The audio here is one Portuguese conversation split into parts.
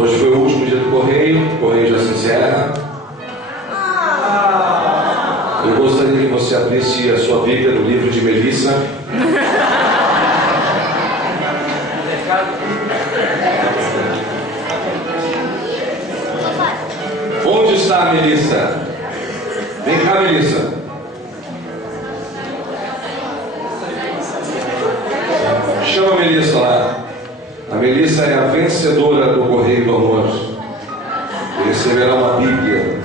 hoje foi o último dia do correio já se encerra. Eu gostaria que você abrisse a sua Bíblia no livro de Melissa. Onde está a Melissa? Vem cá, Melissa. Chama a Melissa lá. A Melissa é a vencedora do Correio do Amor. Receberá uma Bíblia.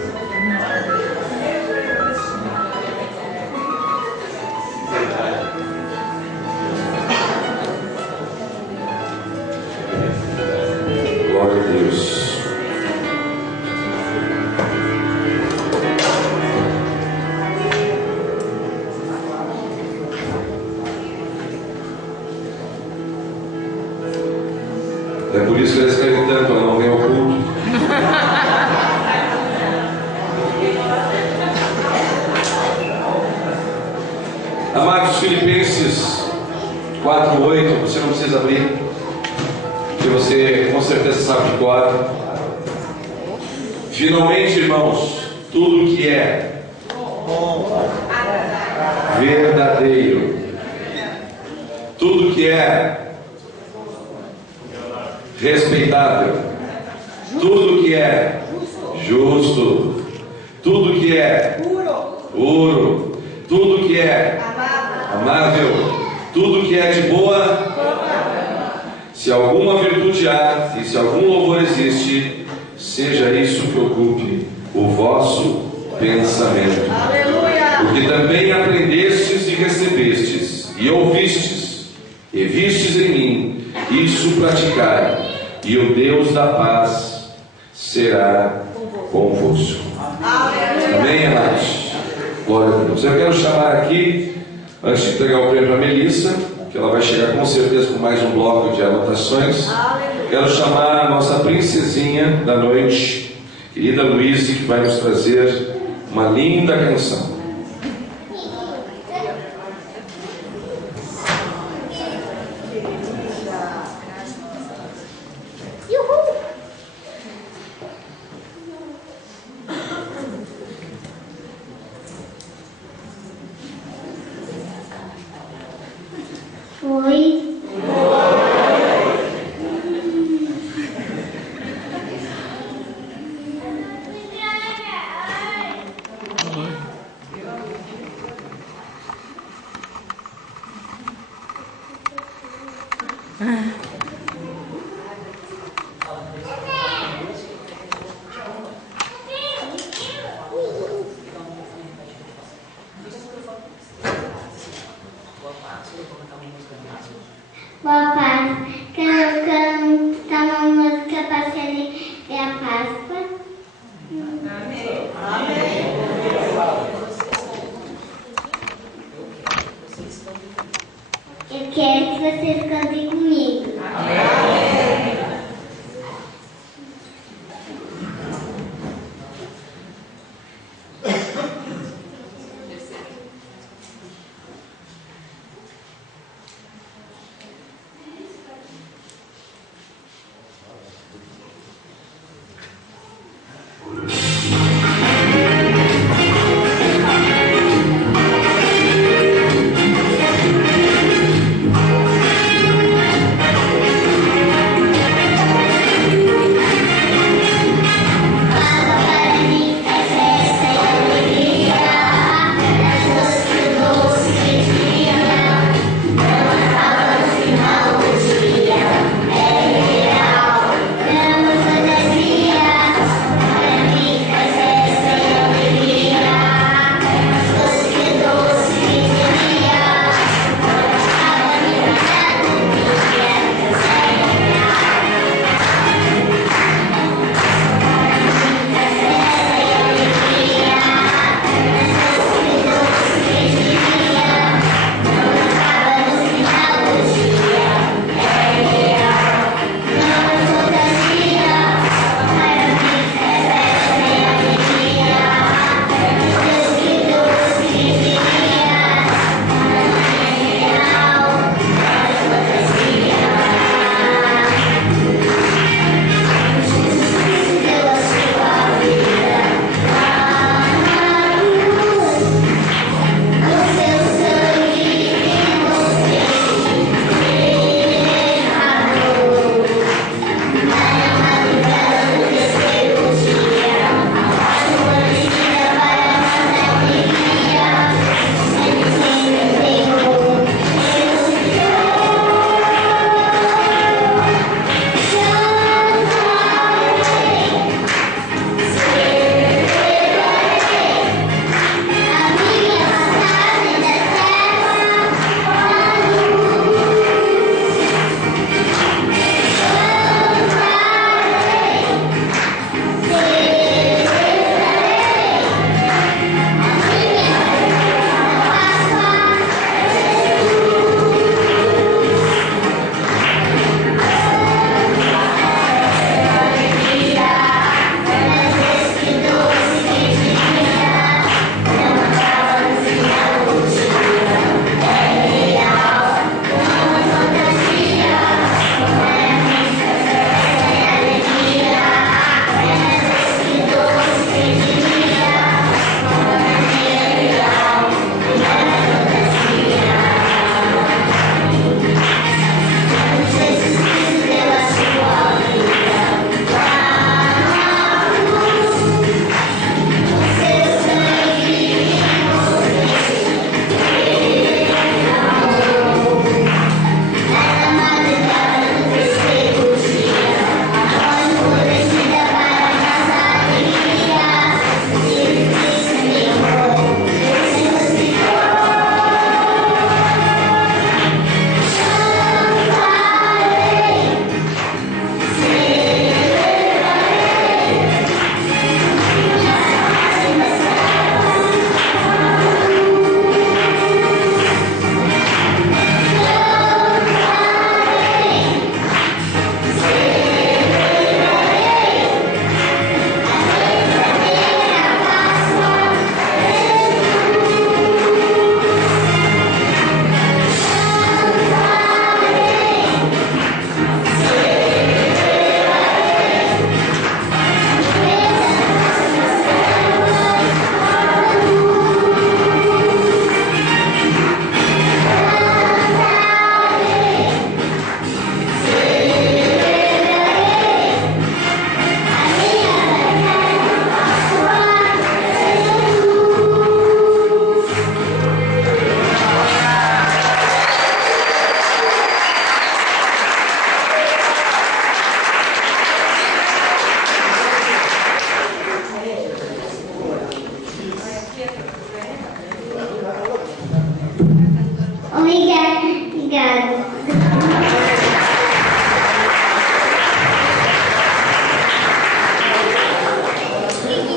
Glória a Deus. É por isso que ela escreve tanto, ela não vem ao culto. Amados, Filipenses 4:8, você não precisa abrir, que você com certeza sabe de cor. Finalmente, irmãos, tudo que é verdadeiro, tudo que é respeitável, tudo que é justo, tudo que é puro, tudo que é amável, tudo que é de boa, se alguma virtude há e se algum louvor existe, seja isso que ocupe o vosso pensamento. O que também aprendestes e recebestes e ouvistes e vistes em mim, isso praticai, e o Deus da paz será convosco. Amém, amados? Glória a Deus. Eu quero chamar aqui, antes de entregar o prêmio para a Melissa, que ela vai chegar com certeza com mais um bloco de anotações. Quero chamar a nossa princesinha da noite, querida Luísa, que vai nos trazer uma linda canção. Oi.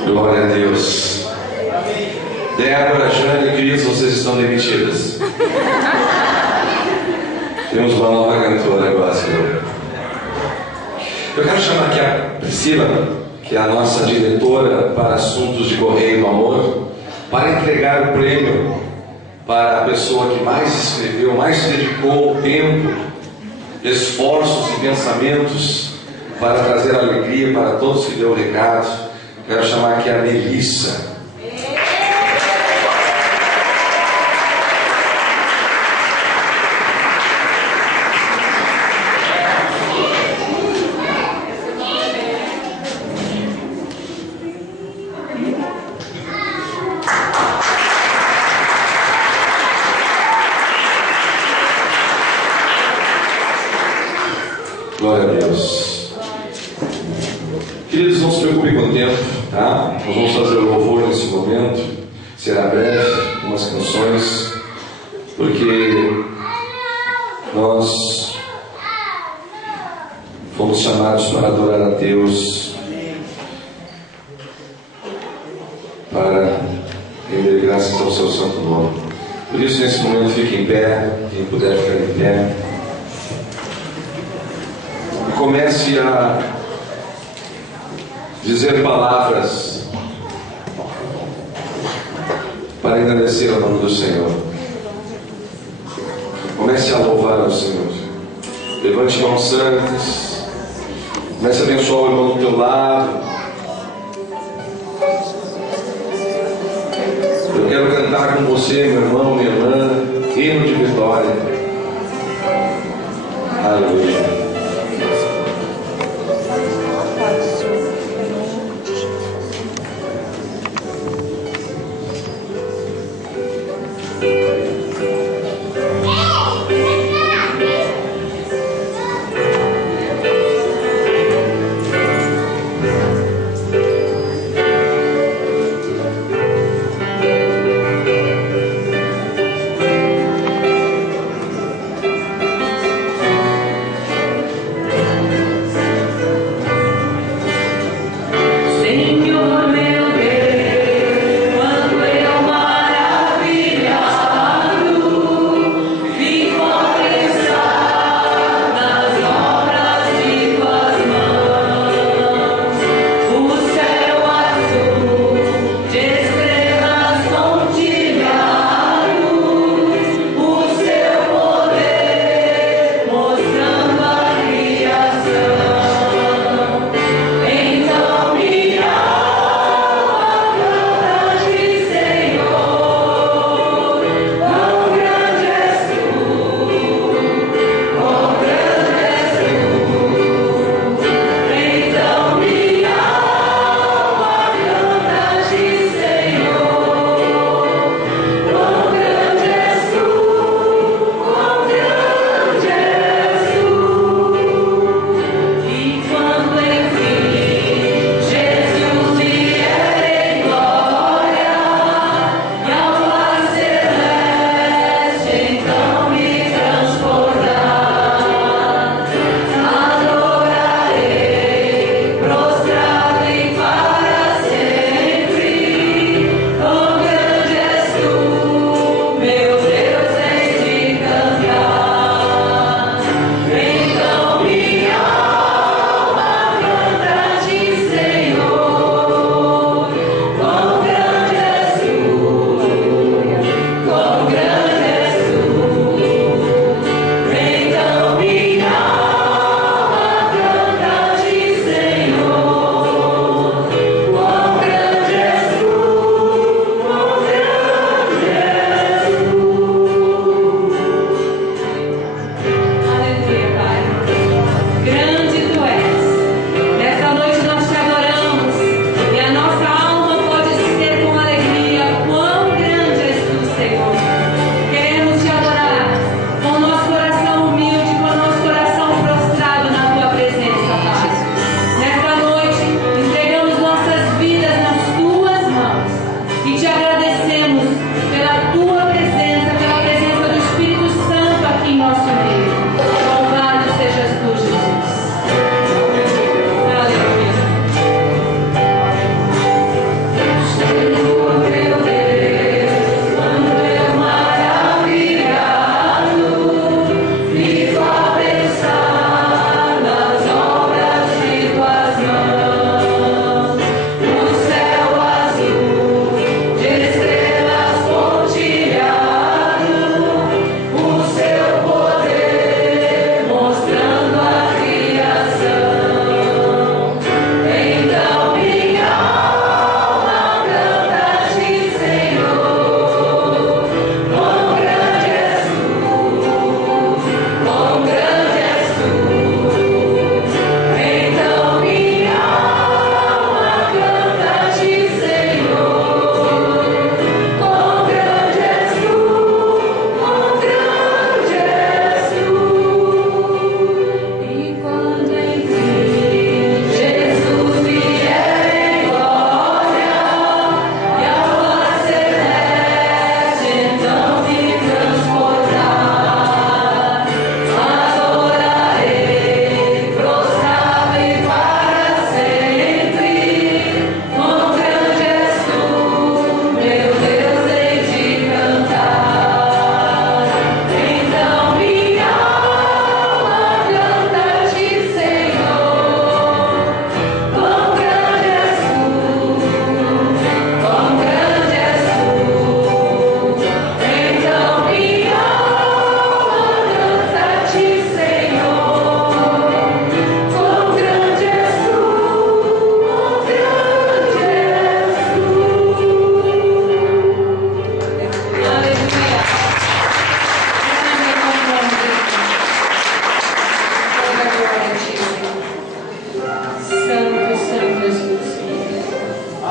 Glória a Deus. Débora, Jane, queridos, vocês estão demitidas. Temos uma nova cantora agora, Senhor. Eu quero chamar aqui a Priscila, que é a nossa diretora para assuntos de Correio do Amor, para entregar o prêmio para a pessoa que mais escreveu, mais se dedicou tempo, esforços e pensamentos para trazer alegria para todos que deu o recado. Quero chamar aqui a Melissa. Glória a Deus. Queridos, não se preocupem com o tempo, tá? Nós vamos fazer o louvor nesse momento. Será breve, umas canções, porque nós fomos chamados para adorar a Deus, para render graças ao seu santo nome. Por isso, nesse momento, fique em pé, quem puder ficar em pé. Comece a dizer palavras para engrandecer o nome do Senhor. Comece a louvar ao Senhor. Levante mãos santas. Comece a abençoar o irmão do teu lado. Eu quero cantar com você, meu irmão, minha irmã, hino de vitória. Aleluia.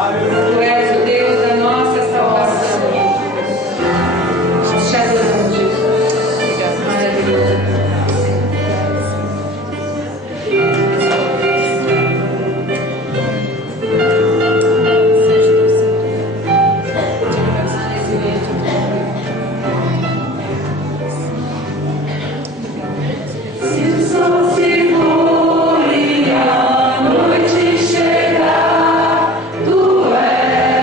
Tu és o Deus da nossa salvação. Nós te adoramos, Jesus. Maravilhoso. Se a noite chegar, tu és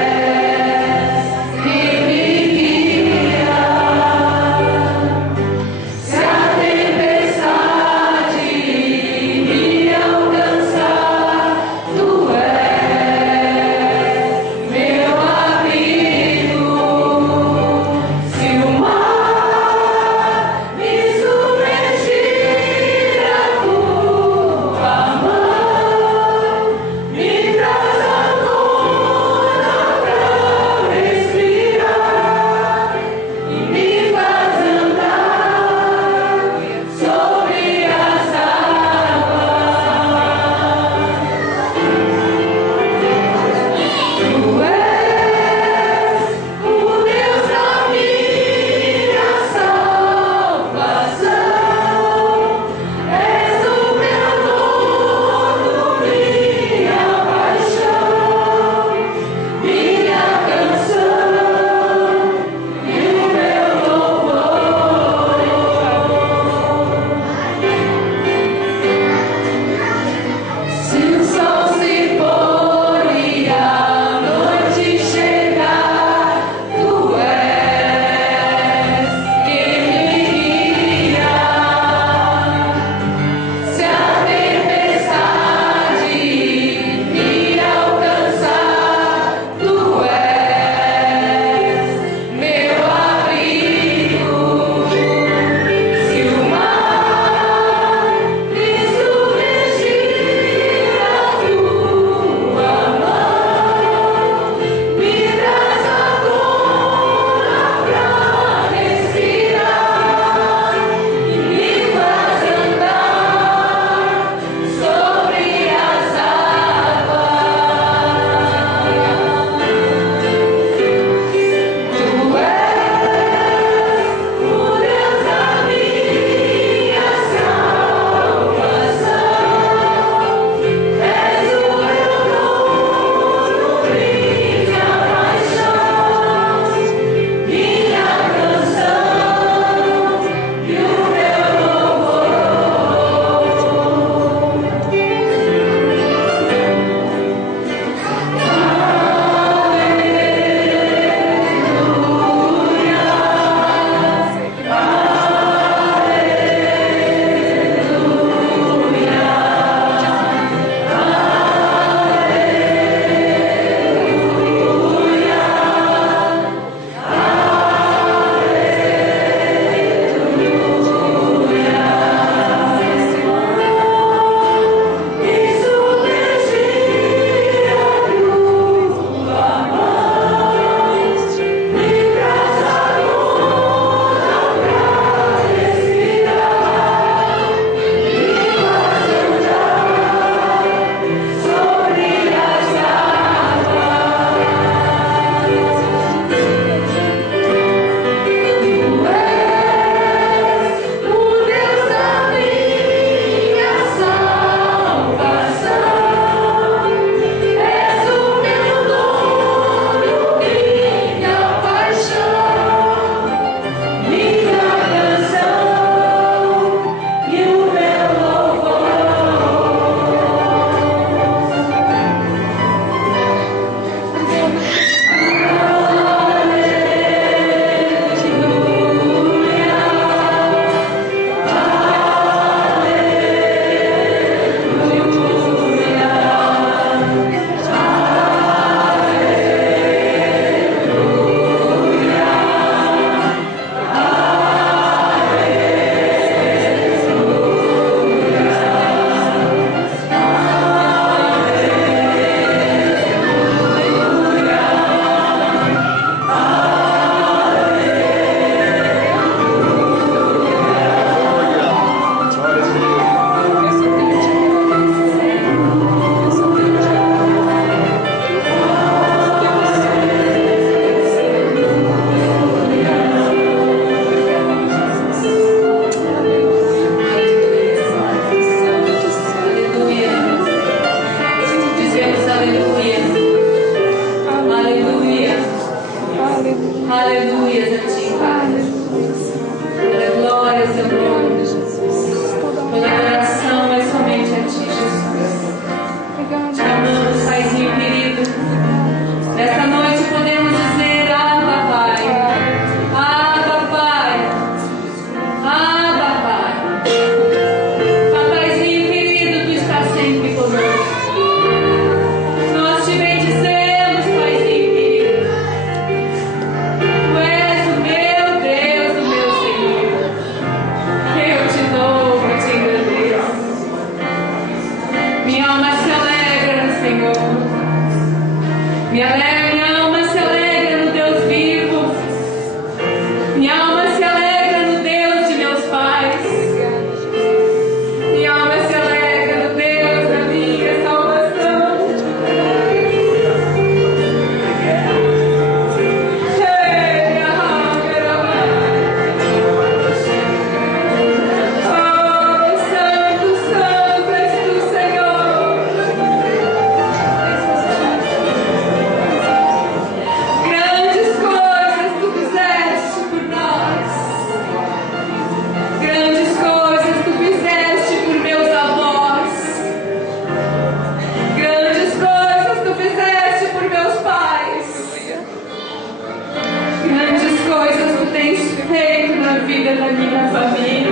vida da minha família,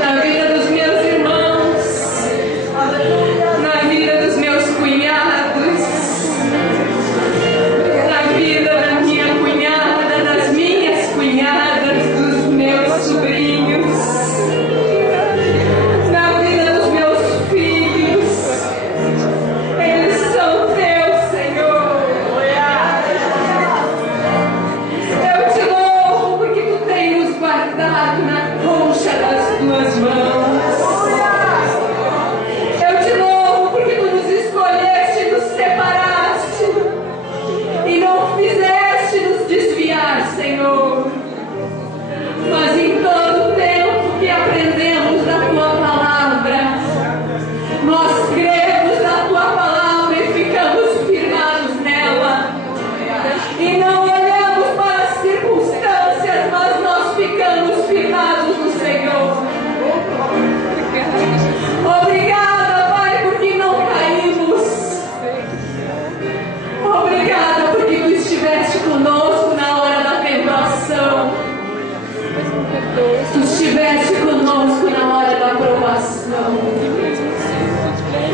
na vida dos meus irmãos, na vida dos meus cunhados, na vida da minha cunhada, das minhas cunhadas, dos meus sobrinhos, na vida dos meus filhos. Eles são teus, Senhor. Eu te louvo porque tu tem nos guardado na concha das tuas mãos. Eu te louvo porque tu nos escolheste, nos separaste e não fizeste nos desviar, Senhor. Mas em todo o tempo que aprendemos da tua palavra, nós cremos na tua palavra e ficamos firmados nela. E não olhamos para as circunstâncias, mas nós ficamos firmados no Senhor. Obrigada, Pai, porque não caímos. Obrigada porque tu estiveste conosco na hora da tentação. Tu estiveste conosco na hora da provação.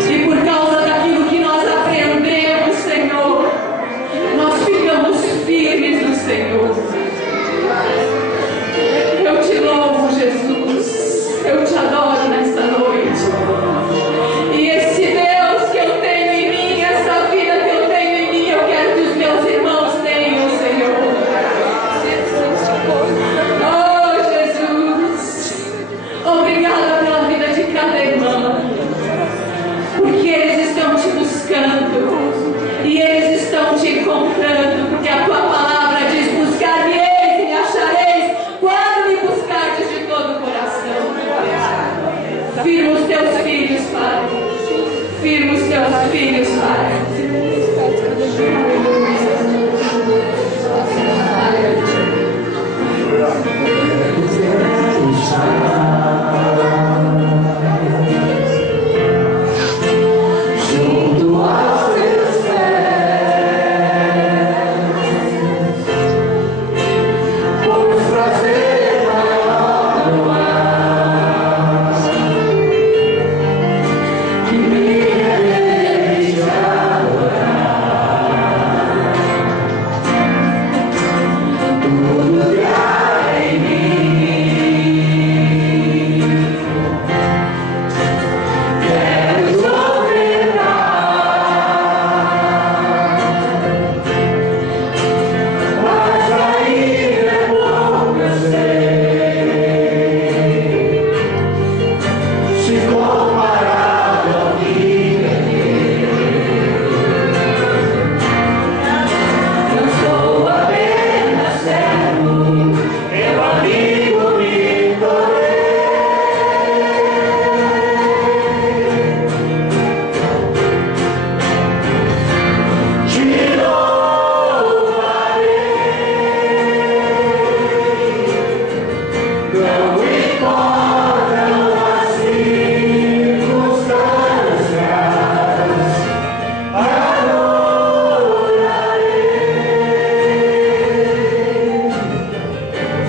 E por causa daquilo que nós aprendemos, Senhor, nós ficamos firmes no Senhor. Eu te louvo, Jesus. Eu te adoro nesta noite. E esse Deus que eu tenho em mim, essa vida que eu tenho em mim, eu quero que os meus irmãos tenham, Senhor. Oh, Jesus. Obrigada pela vida de cada irmã. Porque eles estão te buscando e eles estão te encontrando, porque a tua palavra diz: buscar-me-eis e me achareis quando me buscardes de todo o coração. Firma os teus filhos, Pai. Firma os teus filhos, Pai. Junto aos teus pés, pois prazer maior não há que me deixe adorar. Tudo que há em mim quero sofrer, mas ainda é pouco eu sei, se comparado ao que ganhei. Eu sou apenas servo, meu amigo me tornei. Te louvarei, não importam as circunstâncias, adorarei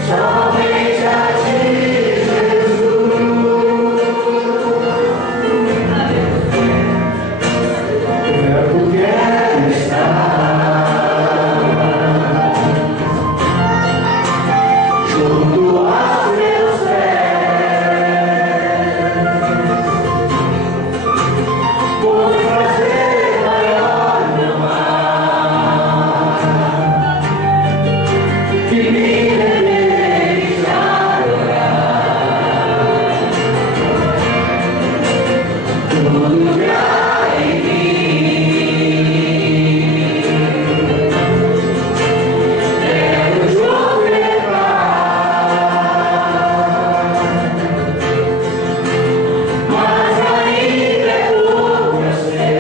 somente a ti, Jesus. Eu quero estar junto aos teus pés, pois prazer maior não há que me deixe adorar. Tudo que há em mim quero sofrer, mas ainda é pouco eu sei.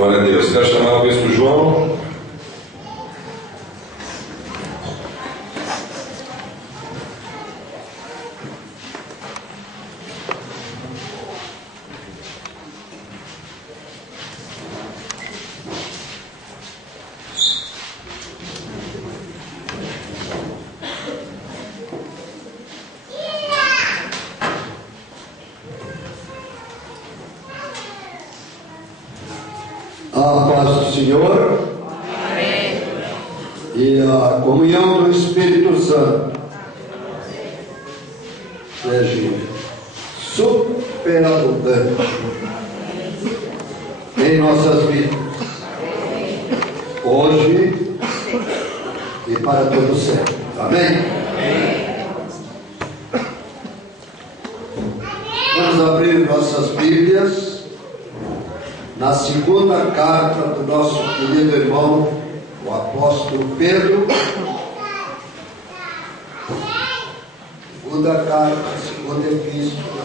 Glória a Deus. Quero chamar o bispo João. A paz do Senhor. Amém. E a comunhão do Espírito Santo seja superabundante em nossas vidas, hoje e para todo sempre. Amém? Vamos abrir nossas Bíblias na segunda carta do nosso querido irmão, o apóstolo Pedro. Segunda carta, segunda epístola,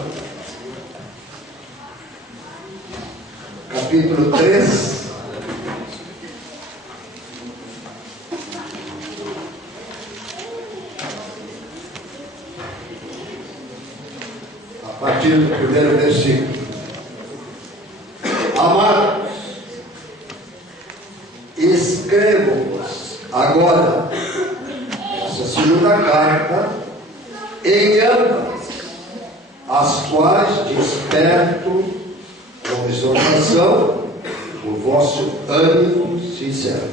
capítulo 3. A partir do primeiro versículo. Amados, escrevo-vos agora essa segunda carta, em ambas as quais desperto com exortação o vosso ânimo sincero,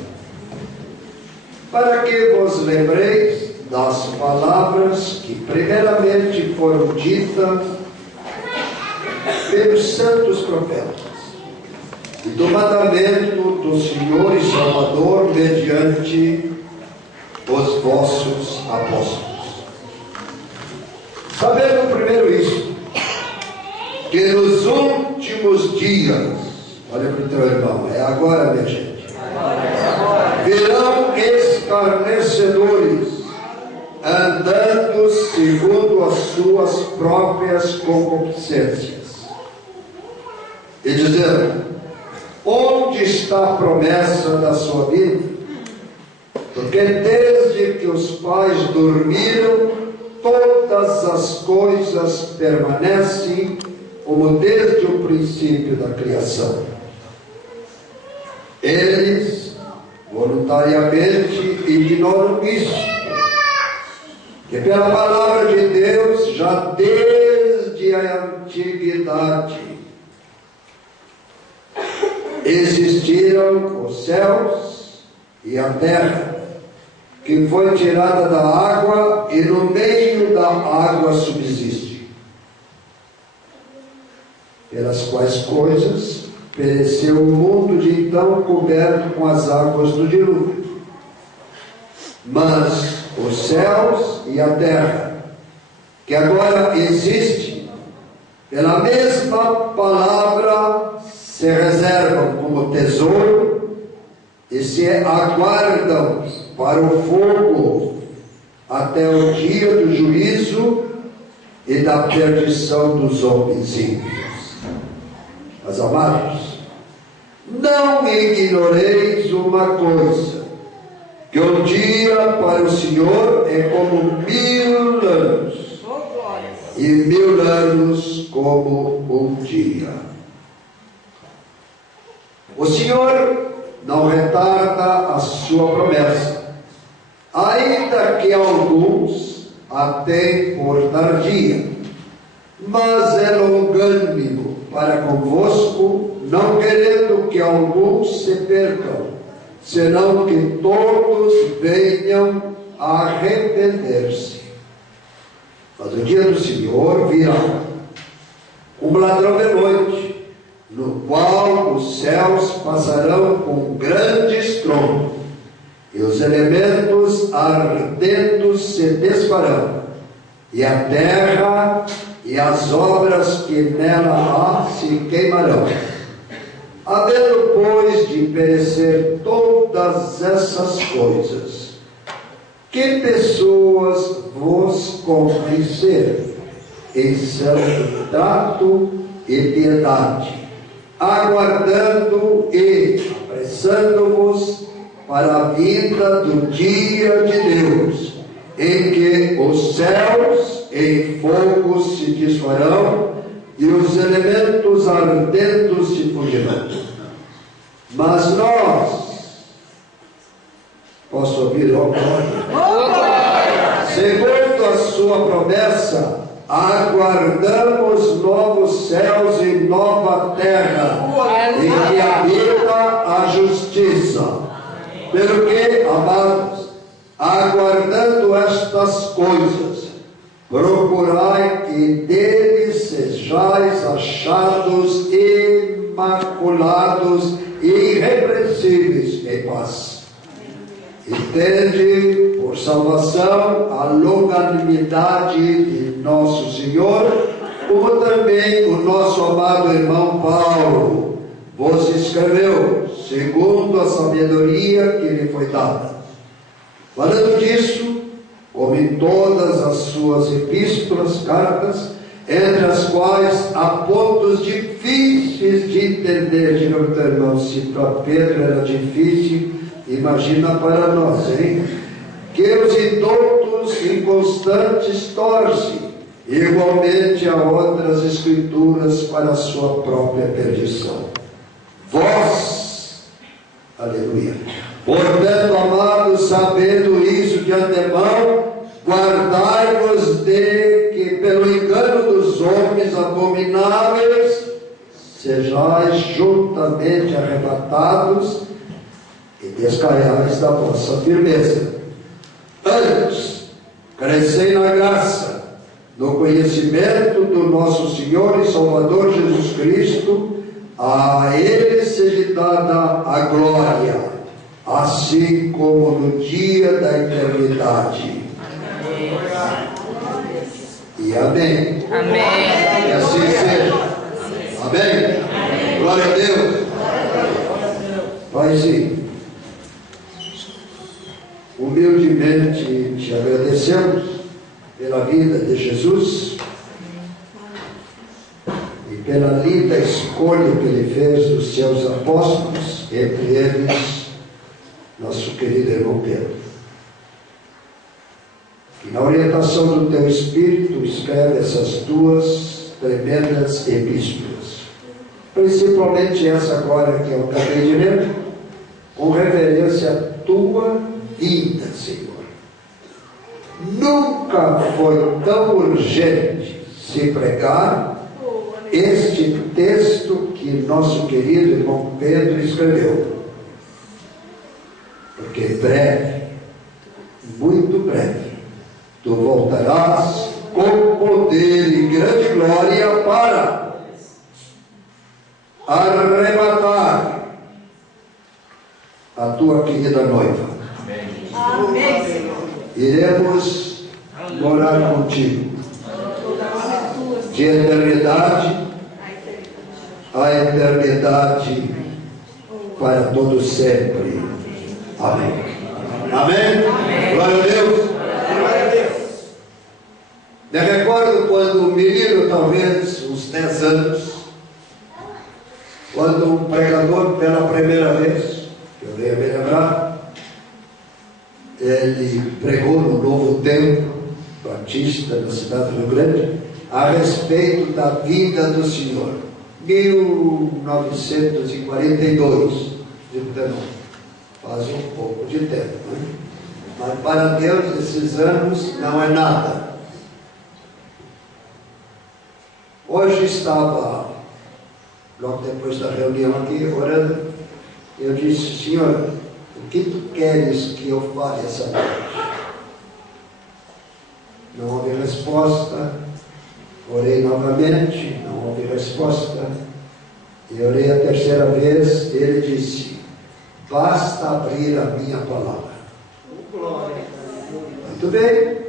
para que vos lembreis das palavras que primeiramente foram ditas pelos santos profetas, e do mandamento do Senhor e Salvador mediante os vossos apóstolos. Sabendo primeiro isto, que nos últimos dias, olha para o teu irmão, é agora, minha gente, virão escarnecedores, andando segundo as suas próprias concupiscências, e dizendo: onde está a promessa da sua vida? Porque desde que os pais dormiram, todas as coisas permanecem como desde o princípio da criação. Eles voluntariamente ignoram isso, que pela palavra de Deus, já desde a antiguidade, existiram os céus e a terra, que foi tirada da água e no meio da água subsiste, pelas quais coisas pereceu o mundo de então coberto com as águas do dilúvio. Mas os céus e a terra, que agora existem, pela mesma palavra se reservam como tesouro e se aguardam para o fogo até o dia do juízo e da perdição dos homens ímpios. Mas, amados, não ignoreis uma coisa, que um dia para o Senhor é como 1000 anos, e 1000 anos como um dia. O Senhor não retarda a sua promessa, ainda que alguns a tenham por tardia, mas é longânimo para convosco, não querendo que alguns se percam, senão que todos venham a arrepender-se. Mas o dia do Senhor virá, como ladrão de noite, no qual os céus passarão com grande estrondo, e os elementos ardendo se desfarão, e a terra e as obras que nela há se queimarão. Havendo, pois, de perecer todas essas coisas, que pessoas vos convém ser em santo trato e piedade, aguardando e para a vinda do dia de Deus, em que os céus em fogo se desfarão e os elementos ardentes se fundirão. Mas nós, posso ouvir? Oh, glória. Segundo a sua promessa, aguardamos novos céus e nova terra, em que habita a justiça. Pelo que, amados, aguardando estas coisas, procurai que deles sejais achados imaculados e irrepreensíveis em paz. E tende por salvação a longanimidade de nosso Senhor, como também o nosso amado irmão Paulo vos escreveu, segundo a sabedoria que lhe foi dada. Falando disso, como em todas as suas epístolas, cartas, entre as quais há pontos difíceis de entender. De novo, irmão, se para Pedro era difícil, imagina para nós, hein? Que os indoutos inconstantes torcem, igualmente a outras escrituras para a sua própria perdição. Vós, aleluia, portanto, amados, sabendo isso de antemão, guardai-vos de que pelo engano dos homens abomináveis sejais juntamente arrebatados e descaiais da vossa firmeza. Antes, crescei na graça, no conhecimento do nosso Senhor e Salvador Jesus Cristo. A Ele seja dada a glória, assim como no dia da eternidade. E amém. Amém. Que assim seja. Amém. Glória a Deus. Paizinho, humildemente te agradecemos pela vida de Jesus e pela linda escolha que ele fez dos seus apóstolos, entre eles nosso querido irmão Pedro. E na orientação do teu Espírito escreve essas duas tremendas epístolas, principalmente essa agora que eu acabei de ler, com referência à tua vida, Senhor. Nunca foi tão urgente se pregar este texto que nosso querido irmão Pedro escreveu, porque breve, muito breve, tu voltarás com poder e grande glória para arrematar a tua querida noiva. Amém, Senhor. Iremos morar contigo de eternidade a eternidade para todo sempre. Amém. Amém. Glória a Deus. Me recordo quando menino, talvez uns 10 anos, quando um pregador pela primeira vez, que eu venho me lembrar, ele pregou no Novo Templo Batista, na cidade do Rio Grande, a respeito da vinda do Senhor. 1942, então, faz um pouco de tempo, né? Mas para Deus esses anos não é nada. Hoje estava, logo depois da reunião aqui, orando, eu disse: Senhor, o que tu queres que eu fale essa noite? Não houve resposta. Orei novamente, não houve resposta. E orei a terceira vez, ele disse: basta abrir a minha palavra. Muito bem.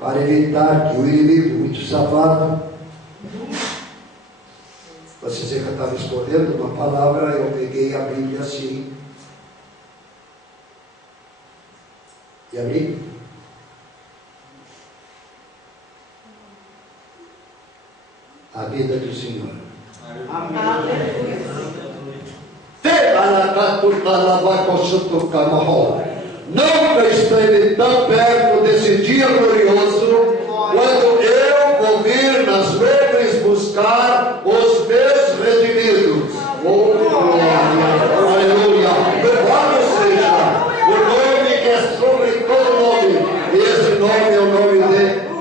Para evitar que o inimigo muito safado, você que eu estava escolhendo uma palavra, eu peguei a Bíblia assim e abri. A vida do Senhor. Amém. Nunca esteve tão perto desse dia glorioso, quando eu vou vir nas nuvens buscar os meus redimidos. Oh, glória, aleluia. Louvado seja o nome que é sobre todo nome. E esse nome é o nome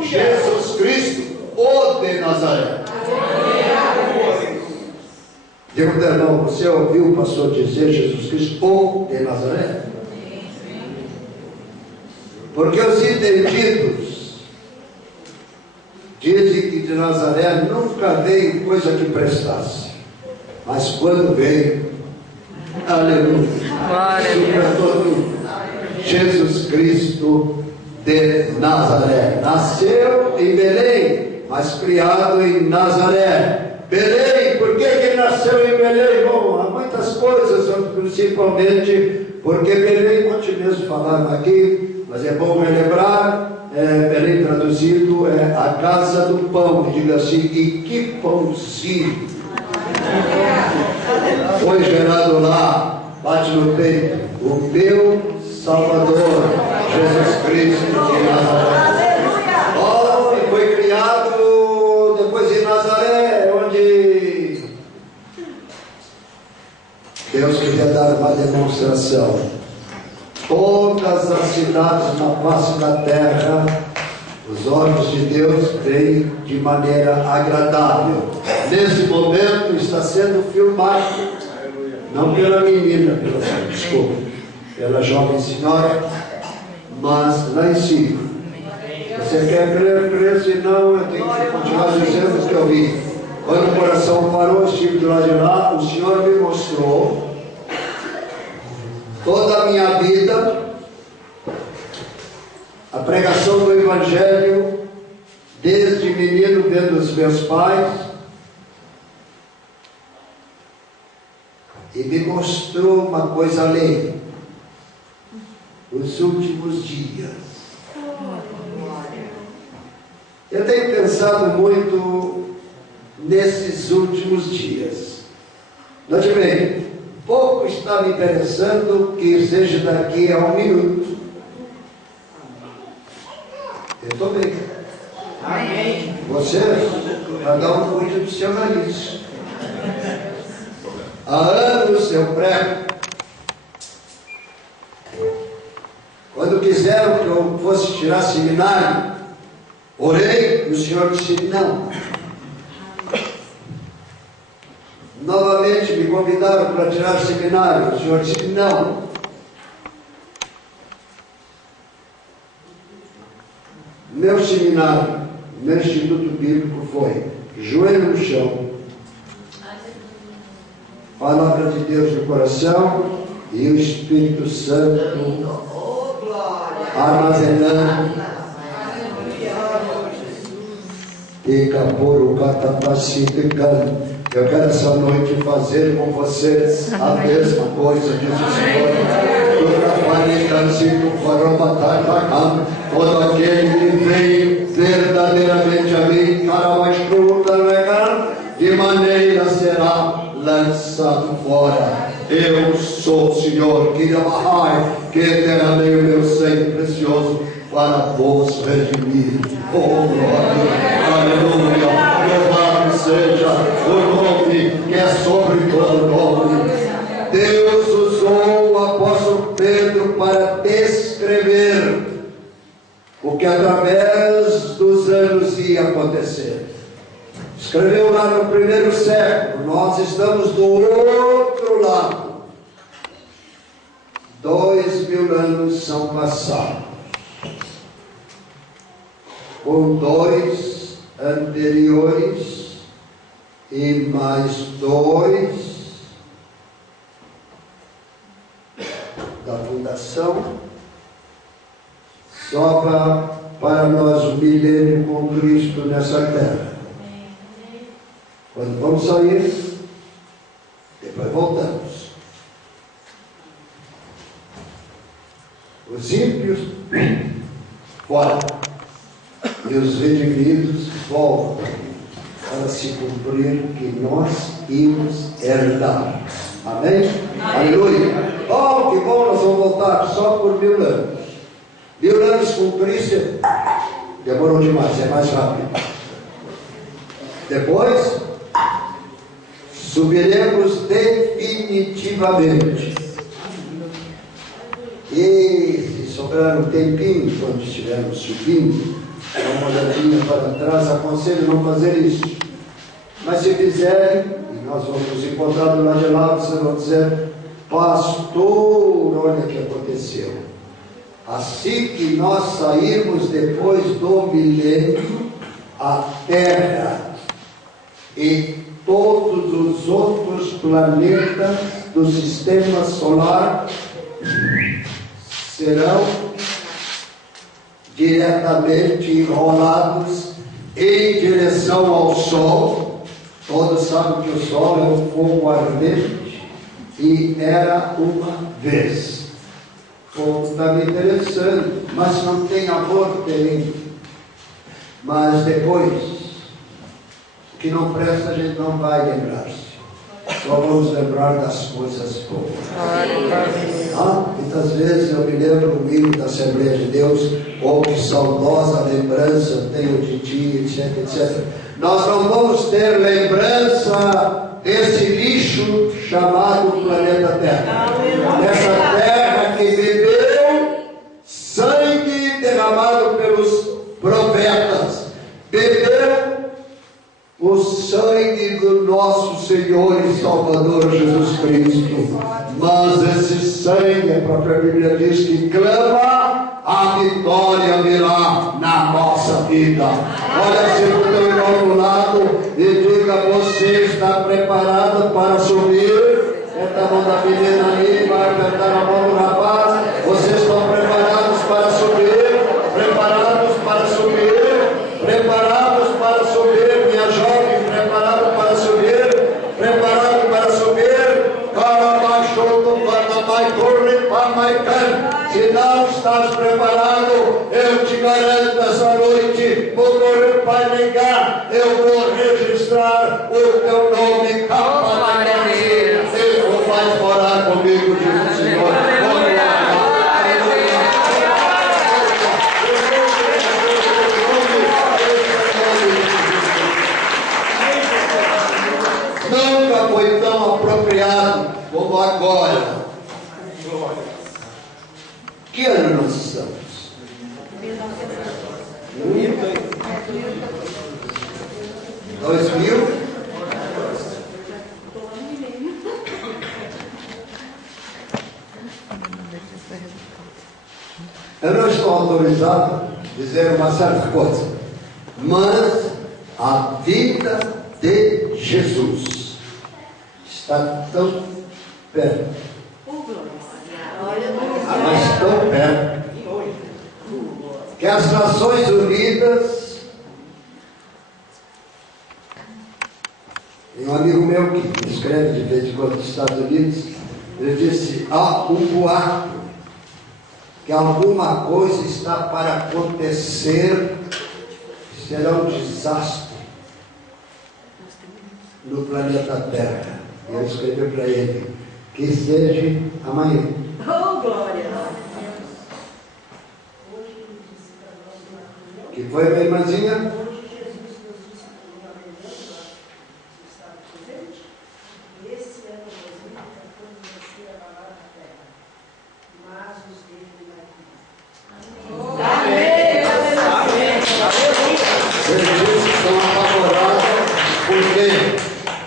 de Jesus Cristo, o de Nazaré. Digo, irmão, você ouviu o pastor dizer Jesus Cristo, o de Nazaré? Porque os entendidos dizem que de Nazaré nunca veio coisa que prestasse. Mas quando veio, aleluia, superou tudo. Jesus Cristo de Nazaré. Nasceu em Belém, mas criado em Nazaré. Belém, por que ele nasceu em Belém? Bom, há muitas coisas, principalmente porque Belém, ontem mesmo falaram aqui, mas é bom relembrar, Belém traduzido é a casa do pão, e diga assim, e que pãozinho foi gerado lá, bate no peito, o meu Salvador, Jesus Cristo de Nazaré. Oh, e foi criado depois em Nazaré, onde Deus queria dar uma demonstração. Todas as cidades na face da terra, os olhos de Deus veem de maneira agradável. Nesse momento está sendo filmado, não pela menina, pela jovem senhora, mas lá em cima. Você quer crer, senão eu tenho que continuar dizendo o que eu vi. Quando o coração parou, estive do lado de lá, o Senhor me mostrou toda a minha vida, a pregação do Evangelho, desde menino vendo os meus pais, e me mostrou uma coisa além, os últimos dias. Eu tenho pensado muito nesses últimos dias. Note bem, pouco está me interessando que seja daqui a um minuto. Eu estou bem. Amém. Você, cada um cuida do seu nariz. Há anos eu prego. Quando quiseram que eu fosse tirar seminário, orei e o Senhor disse não. Novamente me convidaram para tirar seminário, o Senhor disse não. Meu seminário, meu instituto bíblico foi joelho no chão, palavra de Deus no coração e o Espírito Santo armazenando. E caporo catapacitando. Eu quero essa noite fazer com vocês a mesma coisa, diz o Senhor. Todo aquele que veio verdadeiramente a mim, de maneira será lançado fora. Eu sou o Senhor, que derramei o meu sangue precioso para vos redimir. Oh, glória, aleluia. Louvado seja o nome que é sobre todo nome. Deus usou o apóstolo Pedro para descrever o que através dos anos ia acontecer. Escreveu lá no primeiro século, nós estamos do outro lado. 2000 anos são passados, com 2 anteriores e mais 2 da fundação, sobra para nós o milênio com Cristo nessa terra. Quando vamos sair, depois voltamos. Os ímpios fora e os redimidos voltam para se cumprir que nós íamos herdar. Amém? Aleluia. Oh, que bom, nós vamos voltar só por 1000 anos. 1000 anos com Cristo demorou demais, é mais rápido. Depois, subiremos definitivamente. E se sobrar um tempinho, quando estivermos subindo, dá uma olhadinha para trás, aconselho não fazer isso. Mas se fizerem, e nós vamos nos encontrar do lado de lá, vocês vão dizer: pastor, olha o que aconteceu. Assim que nós sairmos depois do milênio, a Terra e todos os outros planetas do sistema solar serão diretamente enrolados em direção ao Sol. Todos sabem que o Sol é um fogo ardente e era uma vez. O povo está me interessando, mas não tem amor, tem. Mas depois, o que não presta a gente não vai lembrar-se. Só vamos lembrar das coisas boas. Muitas vezes eu me lembro do hino da Assembleia de Deus: oh, que saudosa lembrança tenho de ti, etc, etc. Nós não vamos ter lembrança desse lixo chamado planeta Terra. Essa terra que bebeu sangue derramado pelos profetas, bebeu o sangue do nosso Senhor e Salvador Jesus Cristo. Mas esse sangue, a própria Bíblia diz que clama, a vitória virá na nossa vida. Olha se o teu irmão do lado e diga: você está preparado para subir? Aperta a mão da menina ali, vai apertar a mão do rapaz. Vocês estão preparados para subir? Preparados para subir? Preparados para subir, minha jovem? Preparado para subir? Preparado para subir? Se não estás preparado, eu te garanto essa noite, vou correr para negar, eu vou registrar o teu nome. Eu vai orar comigo, diz o Senhor. Nunca foi tão apropriado como agora. Que ano nós estamos? 2000? Eu não estou autorizado a dizer uma certa coisa, mas a vida de Jesus está tão perto, mas tão perto, que as Nações Unidas, tem um amigo meu que escreve de vez em quando nos Estados Unidos, ele disse: há um boato que alguma coisa está para acontecer, será um desastre no planeta Terra. E eu escrevi para ele: que seja amanhã. Oh, glória! Que foi, minha irmãzinha?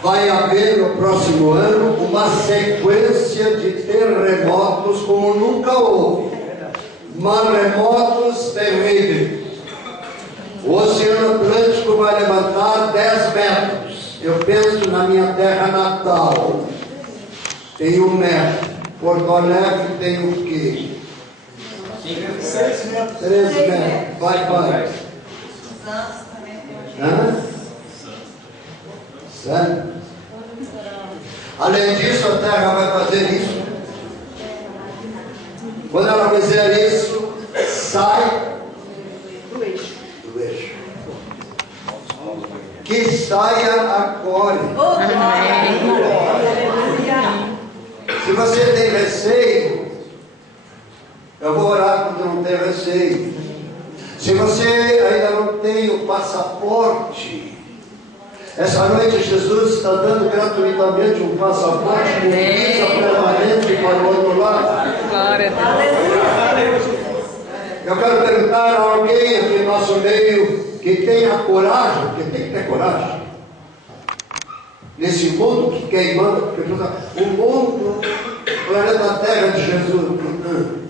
Vai haver no próximo ano uma sequência de terremotos como nunca houve. Maremotos terríveis. O Oceano Atlântico vai levantar 10 metros. Eu penso na minha terra natal, tem 1 metro. Porto Alegre tem o quê? 6 metros. 3 metros. Vai. Hã? Sério? Além disso, a Terra vai fazer isso. Quando ela fizer isso, sai do eixo. Que saia agora. Se você tem receio, eu vou orar quando não tem receio. Se você ainda não tem o passaporte, essa noite Jesus está dando gratuitamente um passaporte com visa permanente para o outro lado. Glória a Deus. Eu quero perguntar a alguém aqui no nosso meio que tenha coragem, porque tem que ter coragem. Nesse mundo que queimando, o mundo, o planeta Terra de Jesus, o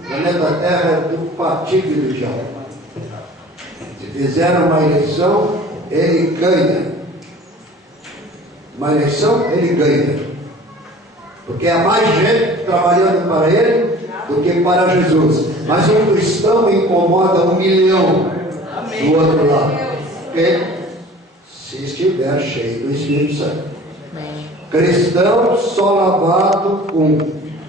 planeta Terra é do partido do diabo. Se fizeram uma eleição, ele ganha. Uma eleição, ele ganha. Porque há mais gente trabalhando para ele do que para Jesus. Mas um cristão incomoda 1 milhão do outro lado. Porque se estiver cheio do Espírito Santo. Cristão só lavado com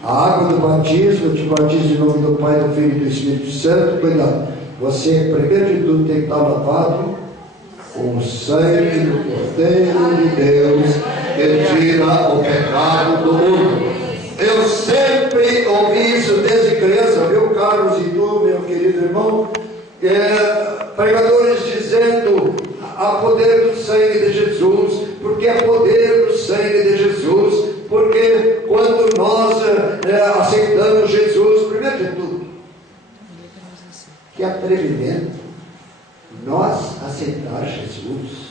a água do batismo, eu te batizo em nome do Pai, do Filho e do Espírito Santo. Cuidado, você primeiro de tudo tem que estar lavado com o sangue do Cordeiro de Deus que tira o pecado do mundo. Eu sempre ouvi isso desde criança, viu, Carlos e tu, meu querido irmão, pregadores dizendo: há poder do sangue de Jesus, porque é poder do sangue de Jesus, porque quando nós aceitamos Jesus, primeiro de tudo, que atrevimento nós aceitar Jesus.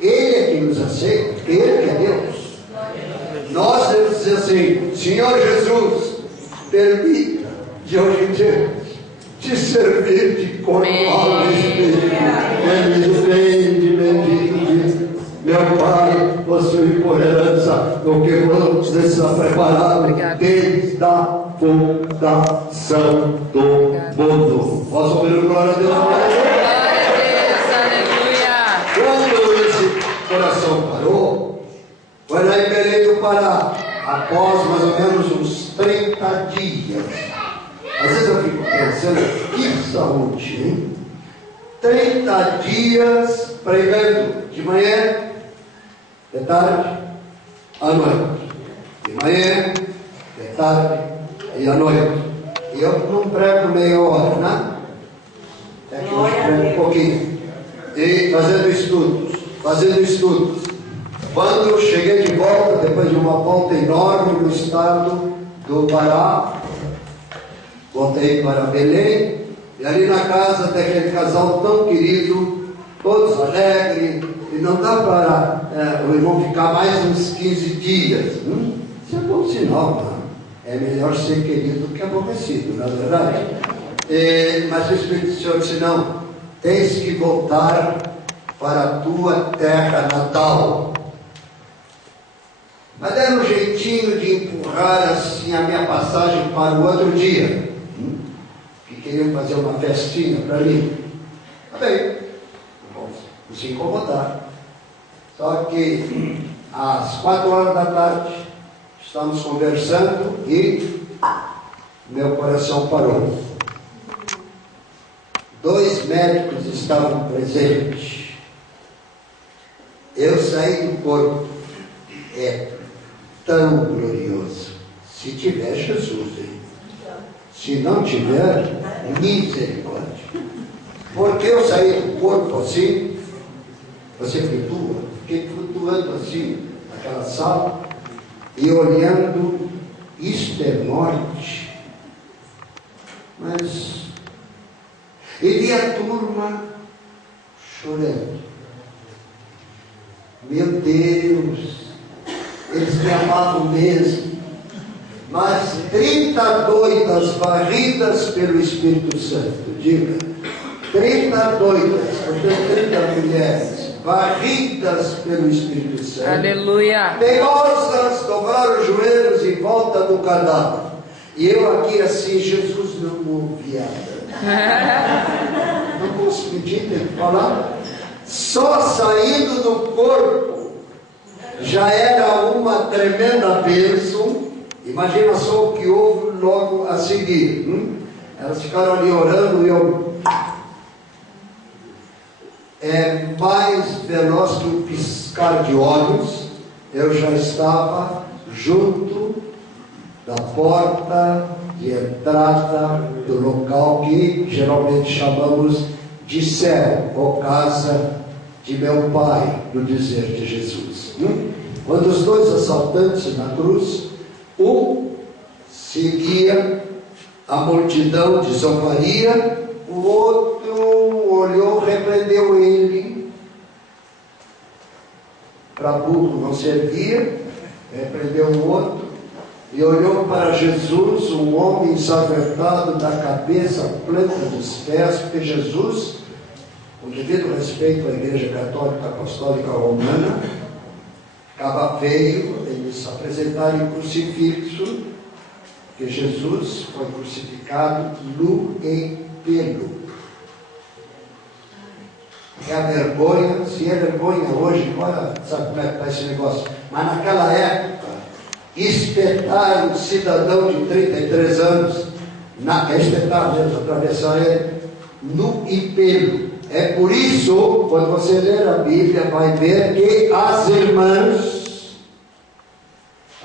Ele é quem nos aceita, porque Ele que é Deus. Nós devemos dizer assim: Senhor Jesus, permita de hoje em dia te servir de corpo, alma e espírito. Bendito, meu Pai, possui por herança o que você está preparado desde a fundação do mundo. Posso ouvir glória a Deus? Glória a Deus, aleluia. Quando esse coração parou, foi lá em Belém do Pará, após mais ou menos uns 30 dias. Às vezes eu fico pensando, que saúde, hein? 30 dias pregando, de manhã, de tarde, à noite. De manhã, de tarde e à noite. E eu não prego meia hora, né? É que eu prego um pouquinho. E fazendo estudos. Quando eu cheguei de volta, depois de uma volta enorme no estado do Pará, voltei para Belém, e ali na casa daquele casal tão querido, todos alegres, e não dá para o irmão ficar mais uns 15 dias. Isso é bom sinal, não? É melhor ser querido do que aborrecido, não é verdade? Mas o Espírito do Senhor disse: não, tens que voltar para a tua terra natal. Mas deram um jeitinho de empurrar assim a minha passagem para o outro dia, que queriam fazer uma festinha para mim. Tá bem, vamos nos incomodar. Só que às 4 horas da tarde estamos conversando e meu coração parou. 2 médicos estavam presentes. Eu saí do corpo. É tão glorioso. Se tiver Jesus, hein? Se não tiver, misericórdia. Porque eu saí do corpo assim, você flutua, fiquei flutuando assim, naquela sala, e olhando, isto é morte. Mas, e vi a turma chorando. Meu Deus, eles me amavam mesmo. Mas 30 doidas varridas pelo Espírito Santo, diga, 30 doidas, portanto 30 mulheres varridas pelo Espírito Santo. Aleluia. Teimosas dobraram os joelhos em volta do cadáver. E eu aqui assim: Jesus, não ouvi nada. Não posso mentir, tem que falar. Só saindo do corpo já era uma tremenda bênção. Imagina só o que houve logo a seguir. Elas ficaram ali orando e eu... É mais veloz que um piscar de olhos. Eu já estava junto da porta de entrada do local que geralmente chamamos de céu, ou casa de meu Pai, no dizer de Jesus. Quando os dois assaltantes na cruz, um seguia a multidão de zombaria, o outro olhou, repreendeu ele. Para burro não servia, repreendeu o outro e olhou para Jesus, um homem ensanguentado da cabeça à planta dos pés, porque Jesus, com devido respeito à Igreja Católica Apostólica Romana, veio eles apresentarem crucifixo, que Jesus foi crucificado nu em pelo. É a vergonha, se é vergonha hoje, agora sabe como é que está esse negócio, mas naquela época, espetar um cidadão de 33 anos, espetar mesmo, atravessar ele, nu em pelo. É por isso, quando você ler a Bíblia, vai ver que as irmãs,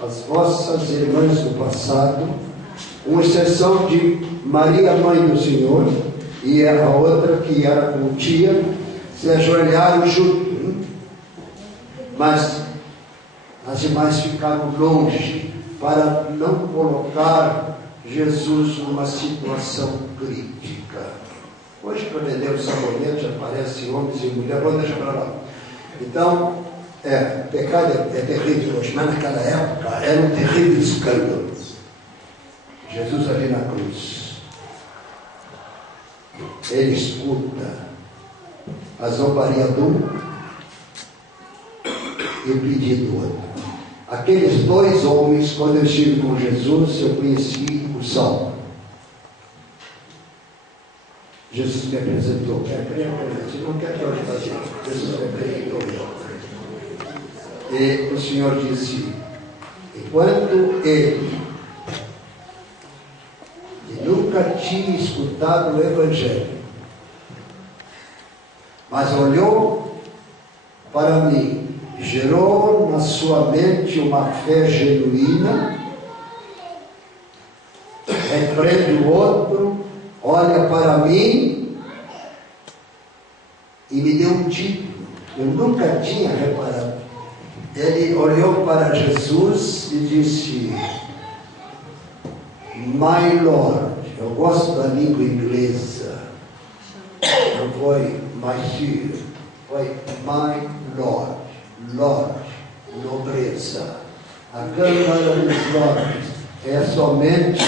as vossas irmãs do passado, com exceção de Maria, mãe do Senhor, e a outra que era com tia, se ajoelharam junto. Mas as demais ficaram longe, para não colocar Jesus numa situação crítica. Hoje, para vender o sabonete, aparecem homens e mulheres. Vamos deixar para lá. Então, o pecado é terrível hoje, mas naquela época era um terrível escândalo. Jesus ali na cruz, ele escuta a zombaria de um e o pedido do outro. Aqueles dois homens, quando eu estive com Jesus, eu conheci o Salmo. Jesus me apresentou. Se não quer que eu fazer, Jesus me apresentou. E o Senhor disse: enquanto ele nunca tinha escutado o Evangelho, mas olhou para mim, gerou na sua mente uma fé genuína, repreende o outro, olha para mim e me deu um título. Eu nunca tinha reparado. Ele olhou para Jesus e disse: My Lord. Eu gosto da língua inglesa. Não foi my dear, foi my Lord. Lord, nobreza. A Câmara dos Lordes é somente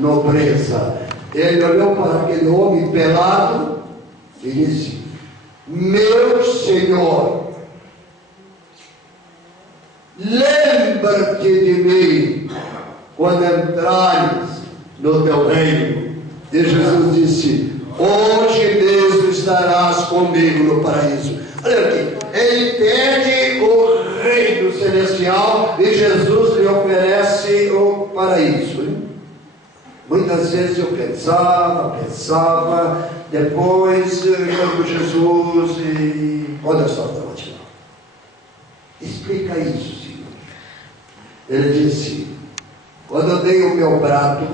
nobreza. Ele olhou para aquele homem pelado e disse: meu Senhor, lembra-te de mim quando entrares no teu reino. E Jesus disse: hoje mesmo estarás comigo no paraíso. Olha aqui, ele pede o reino celestial e Jesus lhe oferece o paraíso. Muitas vezes eu pensava, depois eu com Jesus e olha só, explica isso, Senhor. Ele disse: quando eu dei o meu brado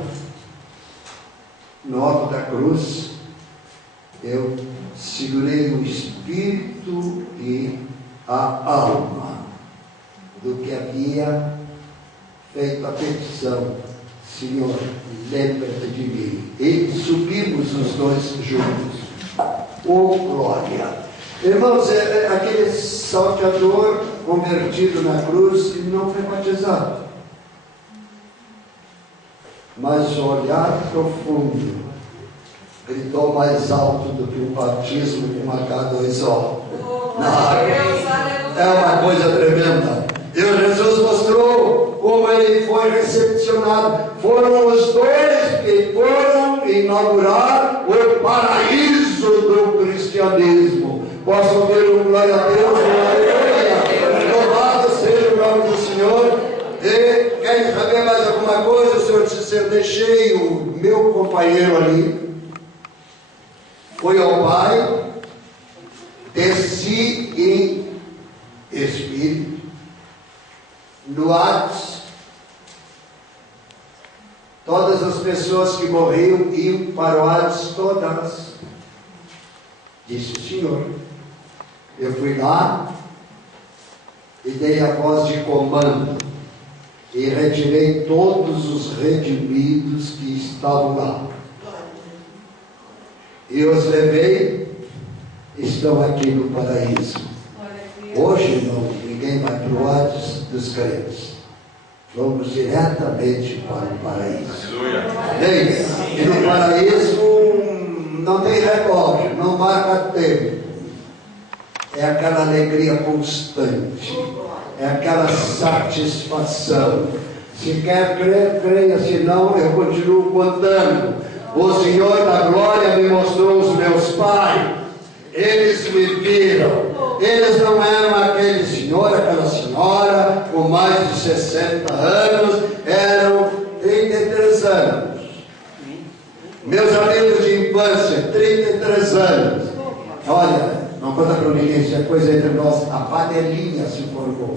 no alto da cruz, eu segurei o espírito e a alma do que havia feito a petição: Senhor, lembra-te de mim. E subimos os dois juntos. Oh, glória! Irmãos, aquele salteador convertido na cruz não foi batizado, mas o olhar profundo gritou mais alto do que o batismo com H2O. É uma coisa tremenda. E Jesus mostrou como ele foi recepcionado. Foram os dois que foram inaugurar o paraíso do cristianismo. Posso ouvir um glória a Deus? Louvado seja o nome do Senhor. E querem saber mais alguma coisa? O Senhor disse: eu deixei o meu companheiro ali, fui ao Pai, desci em espírito, no Hades, Todas as pessoas que morriam iam para o Hades, todas. Disse o Senhor. Eu fui lá e dei a voz de comando e retirei todos os redimidos que estavam lá. E os levei, estão aqui no paraíso. Hoje não, ninguém vai para o Hades dos crentes. Vamos diretamente para o paraíso. E no paraíso não tem relógio, não marca tempo. É aquela alegria constante, é aquela satisfação. Se quer crer, creia, se não, eu continuo contando. O Senhor da glória me mostrou os meus pais. Eles me viram. Eles não eram aquele senhor, aquela senhora com mais de 60 anos, eram 33 anos. Meus amigos de infância, 33 anos. Olha, não conta para ninguém, isso é coisa entre nós. A panelinha se formou,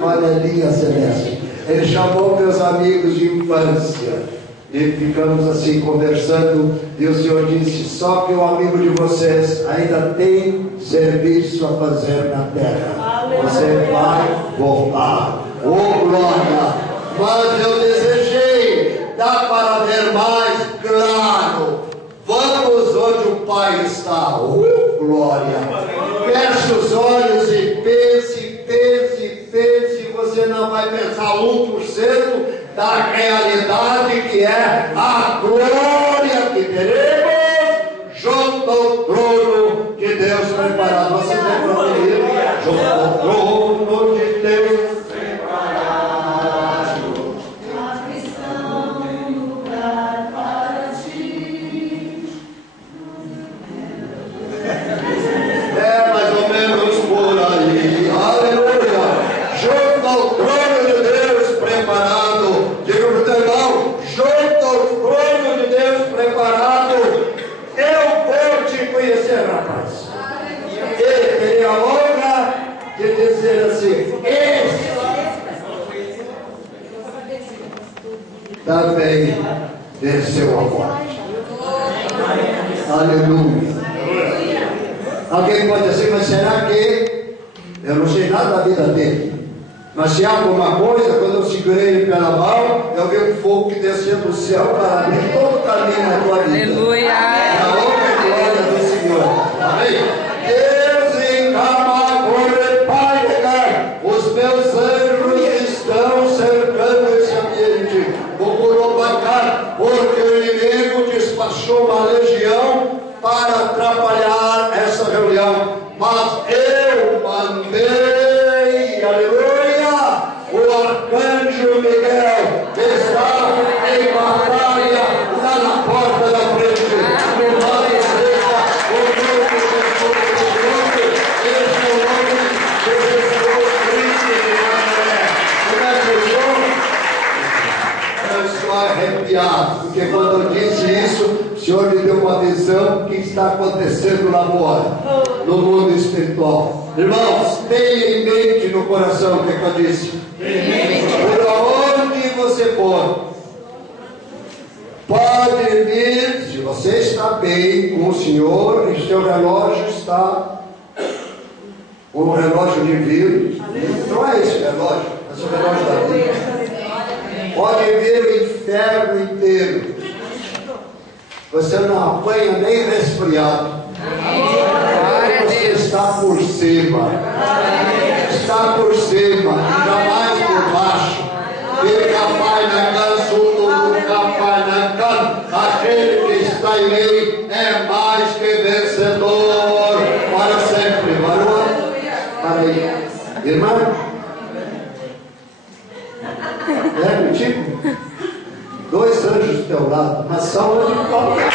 panelinha celeste. Ele chamou meus amigos de infância. E ficamos assim conversando, e o Senhor disse: só que o amigo de vocês ainda tem serviço a fazer na terra. Você vai voltar. Oh glória! Mas eu desejei, dá para ver mais claro. Vamos onde o Pai está. Oh glória! Feche os olhos e pense, você não vai pensar 1% da realidade que é a glória que teremos junto ao trono de Deus preparado. Você lembra comigo? Junto ao trono de Deus preparado, a missão, lugar para ti. É mais ou menos por aí. Aleluia! Junto ao trono de Deus preparado. Diga para o teu irmão, junto ao trono de Deus preparado, eu vou te conhecer, rapaz. Ele teria a honra de dizer assim: esse também desceu a morte. Aleluia. Alguém pode dizer, mas será que eu não sei nada da vida dele? Mas se há alguma coisa, quando eu segurei ele pela mão, eu vi um fogo que desceu do céu para abrir todo o caminho na tua vida. Aleluia! A honra e glória do Senhor. Amém? Deus encama corre pai, os meus anjos estão cercando esse ambiente. O Curubacar, porque o inimigo despachou uma legião para atrapalhar essa reunião. Mas eu mandei, aleluia, o arcanjo Miguel está em batalha lá na porta da frente. No lado direito, o grupo chegou do grupo, esse é o nome de Jesus Cristo de Nazaré. Como é que eu estou arrepiado, porque quando eu disse isso, o Senhor me deu uma visão que está acontecendo lá fora, no mundo espiritual. Irmãos, tenha em mente no coração o que eu disse. Por onde você for, pode vir, se você está bem com o Senhor e seu relógio está o relógio divino. Não é esse relógio, é o relógio da vida. Pode vir o inferno inteiro. Você não apanha nem resfriado. Você está por cima. Está por cima, jamais por baixo. Fica Pai na cança, Pai na cança. Aquele que está em mim é mais que vencedor para sempre. Para aí. Irmã? É contigo? 2 anjos do teu lado, uma salva de palmas.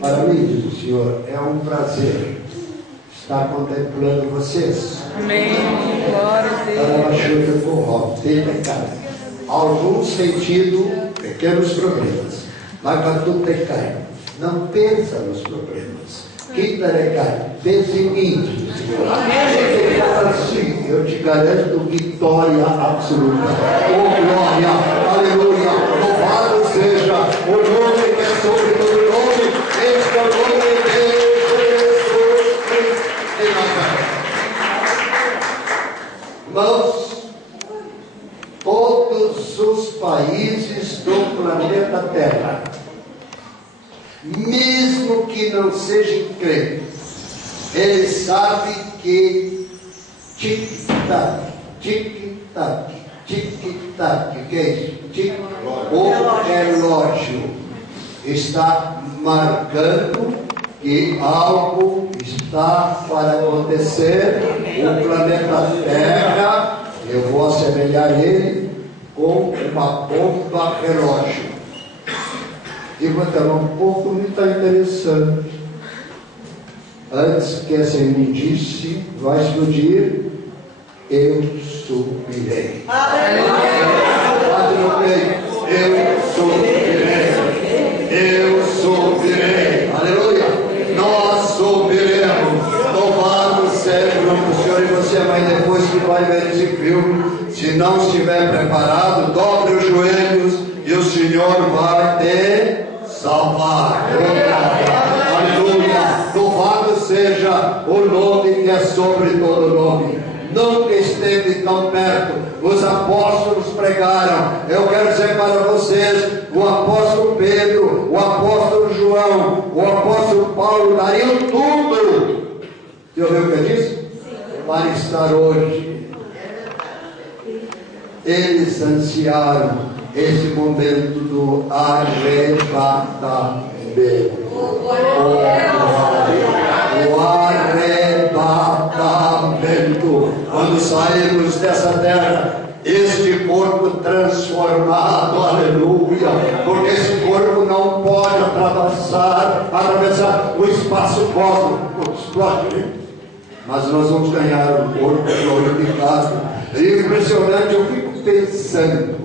Para mim, diz o Senhor, é um prazer estar contemplando vocês. Amém. Glória a Deus. Tem pecado. Alguns têm tido pequenos problemas, mas para tudo tem carne. Não pensa nos problemas. Quem carne, pensa em mim. Assim, eu te garanto vitória absoluta. Oh glória, aleluia. Louvado seja o nome que é sobre todo nome. Este é o nome de Jesus Cristo de Nazaré. Irmãos, todos os países do planeta Terra, mesmo que não sejam crentes, eles sabem que tic-tac, tic-tac, tic-tac, que é isso? O relógio está marcando que algo está para acontecer. O planeta Terra, eu vou assemelhar ele com uma bomba relógio. Levanta um pouco, me está interessante. Antes que essa imundície vai explodir, eu subirei. Eu subirei. Eu subirei. Aleluia. Nós subiremos. Louvado seja o nome do Senhor. E você, mãe, depois que vai ver esse filme, se não estiver preparado, dobre os joelhos e o Senhor vai te salvar. Aleluia. Louvado seja o nome que é sobre todo nome. Nunca esteve tão perto. Os apóstolos pregaram. Eu quero dizer para vocês, o apóstolo Pedro, o apóstolo João, o apóstolo Paulo dariam tudo. Você ouviu o que eu disse? Para estar hoje. Eles ansiaram esse momento do arrebatamento. O arrebatamento. Quando sairmos dessa terra, este corpo transformado, aleluia, porque esse corpo não pode atravessar o espaço cósmico, explode, mas nós vamos ganhar um corpo glorificado. É impressionante, eu fico pensando,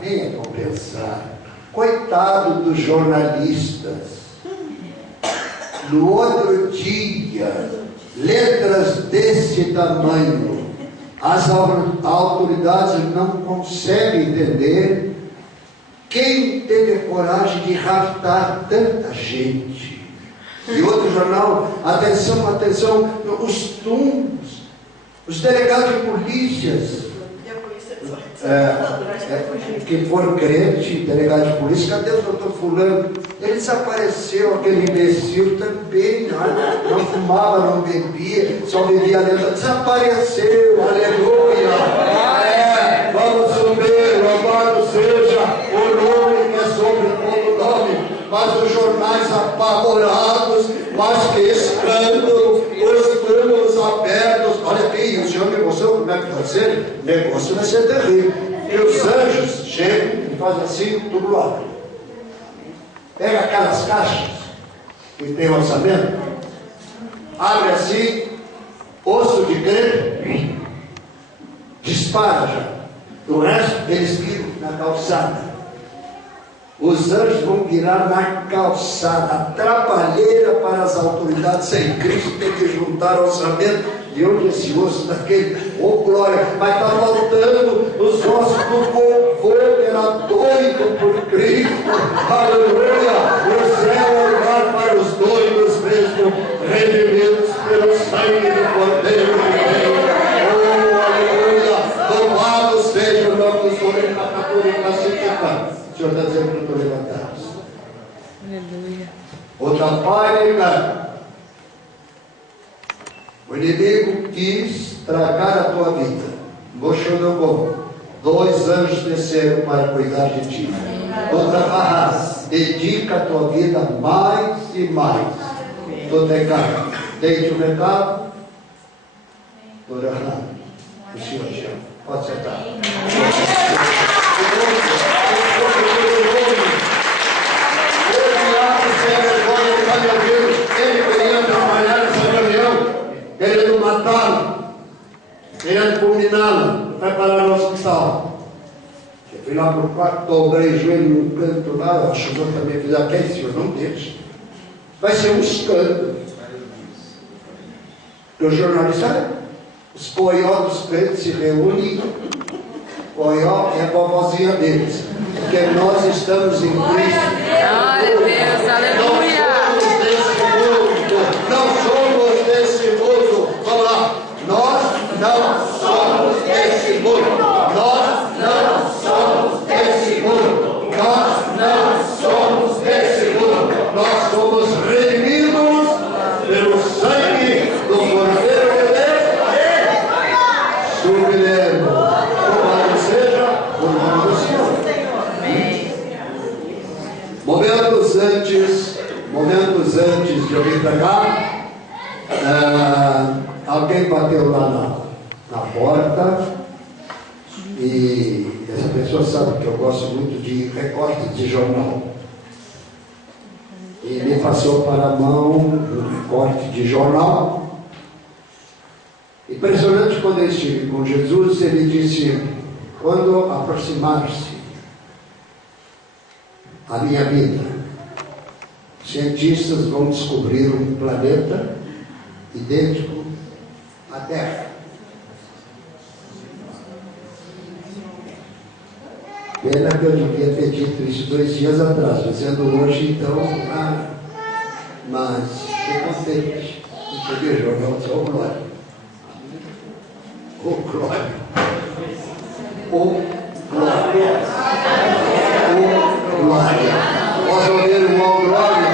nem é bom pensar, coitado dos jornalistas. No outro dia, letras desse tamanho, as autoridades não conseguem entender quem teve coragem de raptar tanta gente. E outro jornal, atenção, os tumbos, os delegados de polícias, que for crente, delegado de polícia, cadê o doutor fulano? Ele desapareceu, aquele imbecil também, não fumava, não bebia, só vivia dentro, desapareceu, aleluia. Vamos subir, louvado seja o nome que é sobre todo nome. Mas os jornais apavorados, mas que escândalo, os túmulos abertos. Olha aqui, o Senhor me mostrou como é que vai ser. O negócio vai ser terrível. E os anjos chegam e fazem assim, o túmulo abre. Pega aquelas caixas que tem orçamento, abre assim, osso de creme, dispara já. O resto eles viram na calçada. Os anjos vão virar na calçada, a trapalheira para as autoridades sem Cristo, tem que juntar orçamento. De onde esse osso daquele? Oh glória! Mas está faltando os ossos do vovô, era doido por Cristo. Aleluia! O céu é lugar para os doidos mesmo, redimidos pelo sangue do Cordeiro de Deus. Oh aleluia! Louvado seja o nome do Senhor. O Senhor está dizendo que eu estou levantado. Aleluia. Outra página. O inimigo quis tragar a tua vida. Moxodogô. 2 anjos desceram para cuidar de ti. Outra barra. Dedica a tua vida mais e mais. Do pecado. Deite o recado. Orando. O Senhor te ama. Pode sentar. Ele queria trabalhar nessa reunião, querendo matar preparar o hospital. Eu fui lá para o quarto, dobrei o joelho no canto lá, acho que eu também fiz aquele, senhor, não deixa. Vai ser um escândalo. O jornalista, os coió dos crentes se reúnem, coió é a vovozinha deles, porque nós estamos em Cristo. Glória a Deus, aleluia. Não somos desse mundo. Vamos lá. Nós não somos desse mundo. Nós não somos desse mundo. Nós não somos desse mundo. Nós somos redimidos pelo sangue do Cordeiro de Deus. Sublime. Louvado seja o nome do Senhor. Momentos antes de eu vir para cá, alguém bateu lá na porta, e essa pessoa sabe que eu gosto muito de recortes de jornal, e me passou para a mão um recorte de jornal. Impressionante, quando eu estive com Jesus, ele disse: quando aproximar-se a minha vida, cientistas vão descobrir um planeta idêntico à Terra. Pena que eu devia ter dito isso 2 dias atrás, dizendo hoje, então, mas fiquei contente. Peguei o jornal e disse: ô glória! Ô glória! Ô glória! Ô glória! Posso ouvir o irmão glória?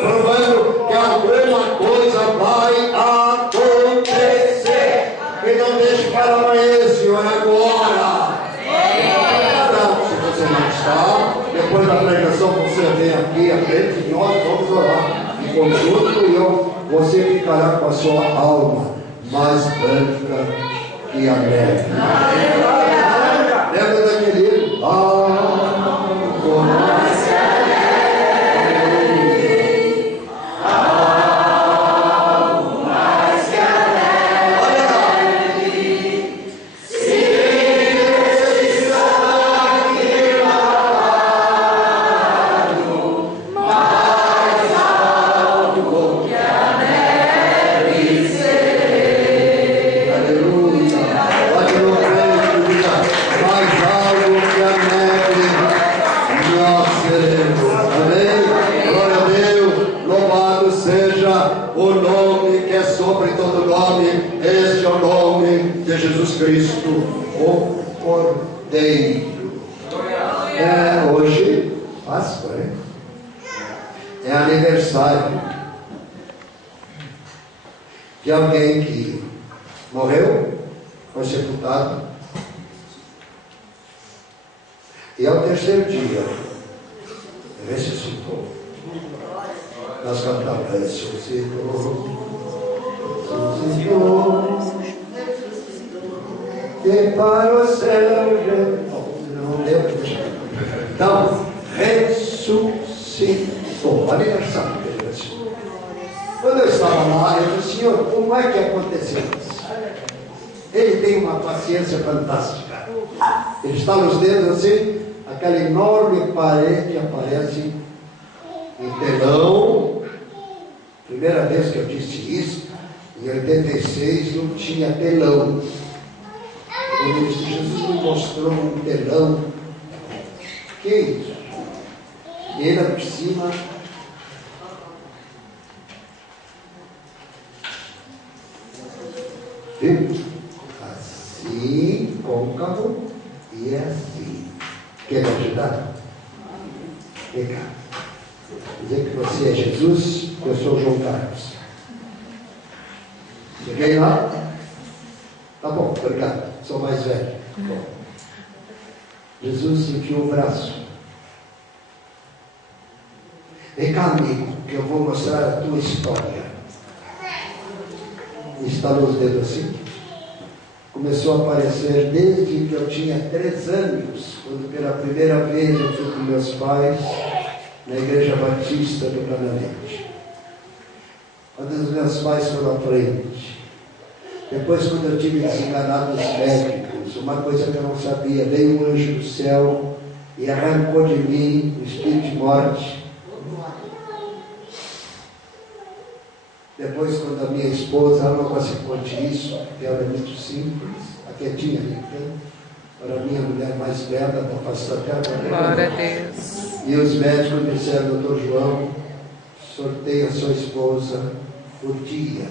Provando que alguma coisa vai acontecer. E não deixe para amanhã, Senhor, agora. Não, se você não está, depois da pregação você vem aqui à frente e nós vamos orar em conjunto, e você ficará com a sua alma mais branca que a neve. Lembra daquele Jesus Cristo, o Cordeiro. Hoje, Páscoa, né? É aniversário de alguém que morreu, foi sepultado, e ao terceiro dia ressuscitou. Nós cantamos: ressuscitou, ressuscitou, e para o céu, não lembro. Então, ressuscitou. Aniversário dele ressuscitou. Quando eu estava lá, eu disse: Senhor, como é que aconteceu isso? Ele tem uma paciência fantástica. Ele estala os dedos assim, aquela enorme parede aparece em telão. Primeira vez que eu disse isso, em 86 não tinha telão. Quando ele disse: Jesus me mostrou um telão. Que é isso? E ele por cima. Viu? Assim, côncavo e assim. Quer me ajudar? Vem cá. Dizer que você é Jesus, eu sou João Carlos. Cheguei lá? Tá bom, obrigado. Sou mais velho. Bom. Jesus enfiou o braço. Vem cá, amigo, que eu vou mostrar a tua história. Instalou os dedos assim. Começou a aparecer desde que eu tinha 3 anos, quando pela primeira vez eu fui com meus pais na Igreja Batista do Planalete. Quando os meus pais foram à frente, Depois, quando eu tive desenganado os médicos, uma coisa que eu não sabia, veio um anjo do céu e arrancou de mim o espírito de morte. Depois, quando a minha esposa, ela não conseguiu contar isso, porque ela é muito simples, a quietinha ali, para a minha mulher mais bela, da face da terra. Glória a Deus. E os médicos disseram: doutor João, sorteie a sua esposa por dia.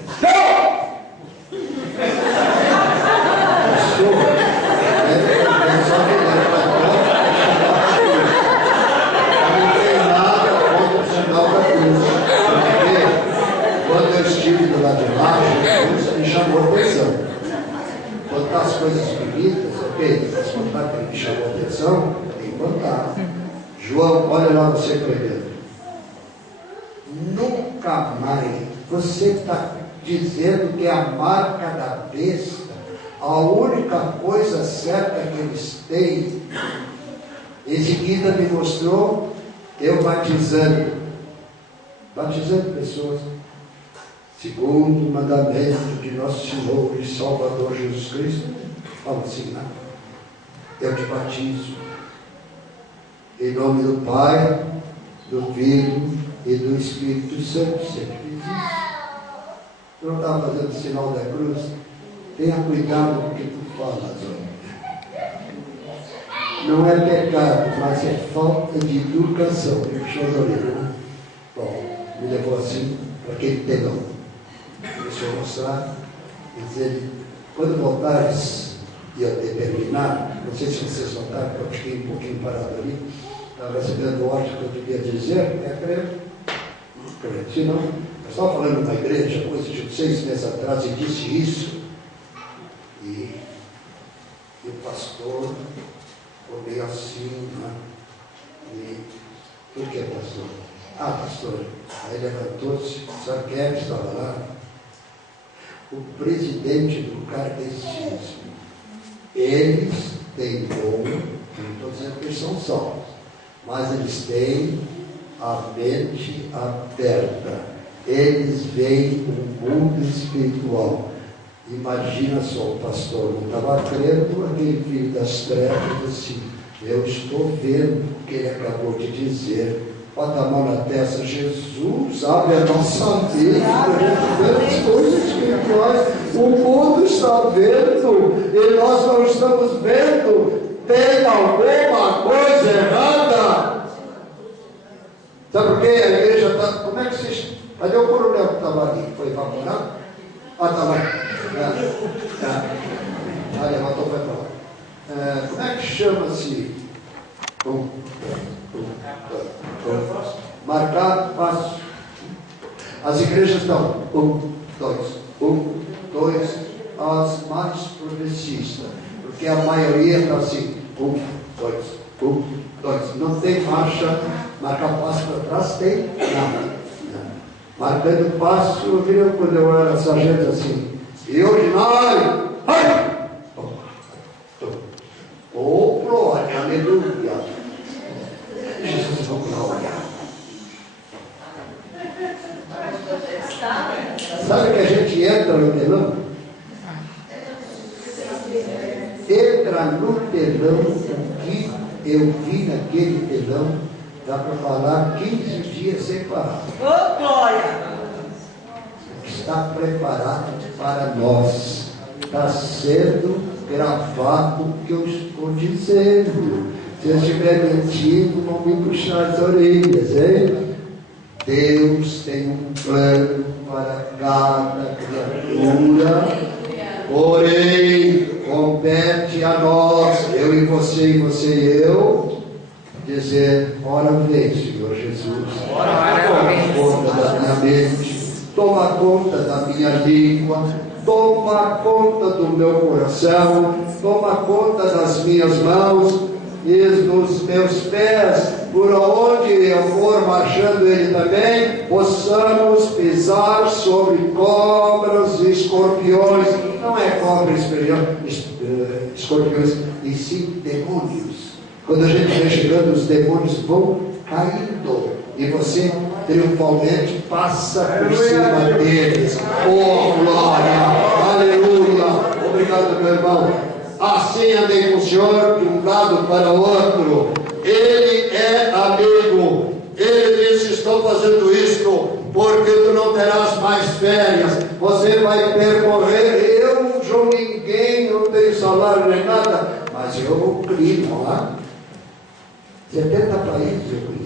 Quando eu estive do lado de baixo, Jesus me chamou a atenção. Contar as coisas bonitas, ok? Mas contar que ele me chamou a atenção, tem que contar. João, olha lá você pregando. Nunca mais. Você está dizendo que é a marca da besta, a única coisa certa que eles têm. Em seguida me mostrou eu batizando pessoas, segundo o mandamento de nosso Senhor e Salvador Jesus Cristo. Fala assim, né? Eu te batizo em nome do Pai, do Filho e do Espírito Santo. Sempre fiz isso. Tu não está fazendo o sinal da cruz? Tenha cuidado com o que tu falas, homem. Não é pecado, mas é falta de educação. Ele puxou as orelhas, né? Bom, me levou assim para aquele telão. Deixa eu mostrar. E dizer, quando voltares, ia terminar, não sei se vocês notaram, que eu fiquei um pouquinho parado ali, estava recebendo ordem que eu devia dizer, é credo. Credo. Se não, eu estava falando numa igreja, coisa de 6 meses atrás, e disse isso. E o pastor ficou meio assim, né? E por que, pastor? Ah, pastor. Aí levantou-se, sabe quem é que estava lá? O presidente do kardecismo. Eles têm dom, não estou dizendo que eles são salvos, mas eles têm a mente aberta. Eles veem um mundo espiritual. Imagina só, o pastor não estava crendo, aquele filho das trevas, assim, eu estou vendo o que ele acabou de dizer. Bota a mão na testa, Jesus, abre a nossa mente para a gente ver as coisas espirituais. O mundo está vendo e nós não estamos vendo. Tem alguma coisa errada. Sabe por quê? A igreja está. Como é que vocês. Cadê o coronel que estava ali? Foi evaporado? Ah, está lá. Levantou, foi para lá. Como é que chama-se? Marcar passo. As igrejas estão 1, 2, as mais progressistas, porque a maioria está assim, 1, 2, não tem marcha. Marcar passo para trás tem nada. Marcando passo, eu vi quando eu era sargento assim, e ordinário, oh glória, aleluia, Jesus, vamos glória. Sabe que a gente entra no telão? Entra no telão, o que eu vi naquele telão, dá para falar 15 dias sem parar. Oh, glória! Está preparado para nós. Está sendo gravado o que eu estou dizendo. Se eu estiver mentindo, vão me puxar as orelhas, hein? Deus tem um plano para cada criatura, porém, compete a nós, eu e você e eu, dizer, ora vem, Senhor Jesus, toma conta da minha mente, toma conta da minha língua, toma conta do meu coração, toma conta das minhas mãos e dos meus pés, por onde eu for marchando ele também, possamos pisar sobre cobras e escorpiões. Não é cobra e escorpiões, e sim demônios. Quando a gente vem chegando, os demônios vão caindo e você triunfalmente passa por cima deles. Oh glória, aleluia. Obrigado, meu irmão. Assim andei com o Senhor de um lado para o outro. Ele é amigo. Ele disse: estou fazendo isto porque tu não terás mais férias. Você vai percorrer. Eu não sou ninguém, não tenho salário nem nada, mas eu criei, não é? 70 países eu conheço.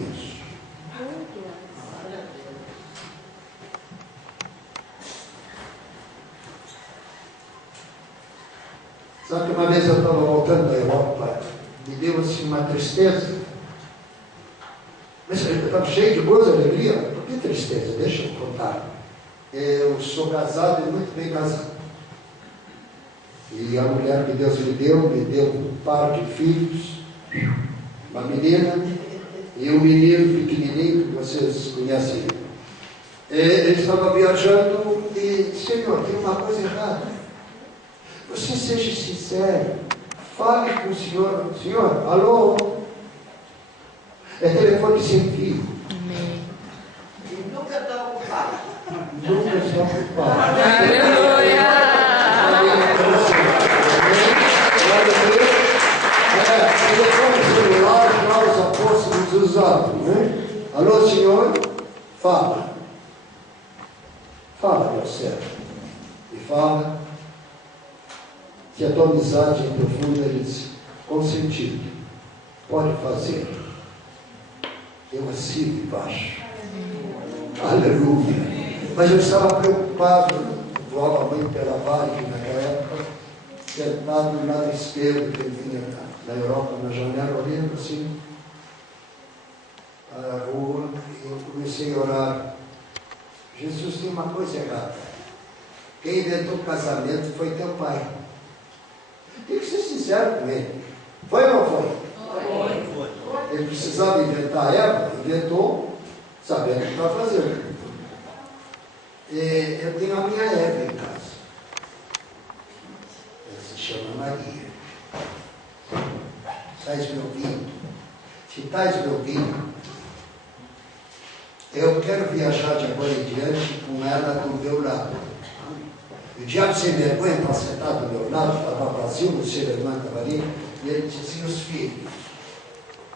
Sabe que uma vez eu estava voltando da Europa, me deu assim uma tristeza. Mas eu estava cheio de boas alegria. Por que tristeza? Deixa eu contar. Eu sou casado e muito bem casado. E a mulher que Deus me deu um par de filhos, uma menina e um menino pequenininho, que vocês conhecem. Ele estava viajando e, Senhor, tem uma coisa errada. Você seja sincero, fale com o Senhor. Senhor, alô? É telefone sem fio. Amém. E nunca está ocupado. Nunca está ocupado. Aleluia! Telefone celular já os apóstolos usavam, né? Alô, Senhor? Fala. Fala, meu servo. E fala. Se a tua amizade é profunda, ele diz: consentido, pode fazer. Eu assino embaixo. Aleluia. Mas eu estava preocupado, voava muito pela Varig naquela época, sentado no lado esquerdo, que ele vinha da Europa, na janela, olhando assim a rua, e eu comecei a orar. Jesus, tem uma coisa errada. Quem inventou o casamento foi teu pai. Tem que ser sincero com ele. Foi ou não foi? Foi. Ele precisava inventar Eva, inventou, sabendo o que estava fazendo. Eu tenho a minha Eva em casa. Ela se chama Maria. Estás me ouvindo? Se estás me ouvindo, eu quero viajar de agora em diante com ela do meu lado. O diabo sem vergonha estava sentado do meu lado, estava vazio, o seu irmão estava ali, e ele disse assim: os filhos.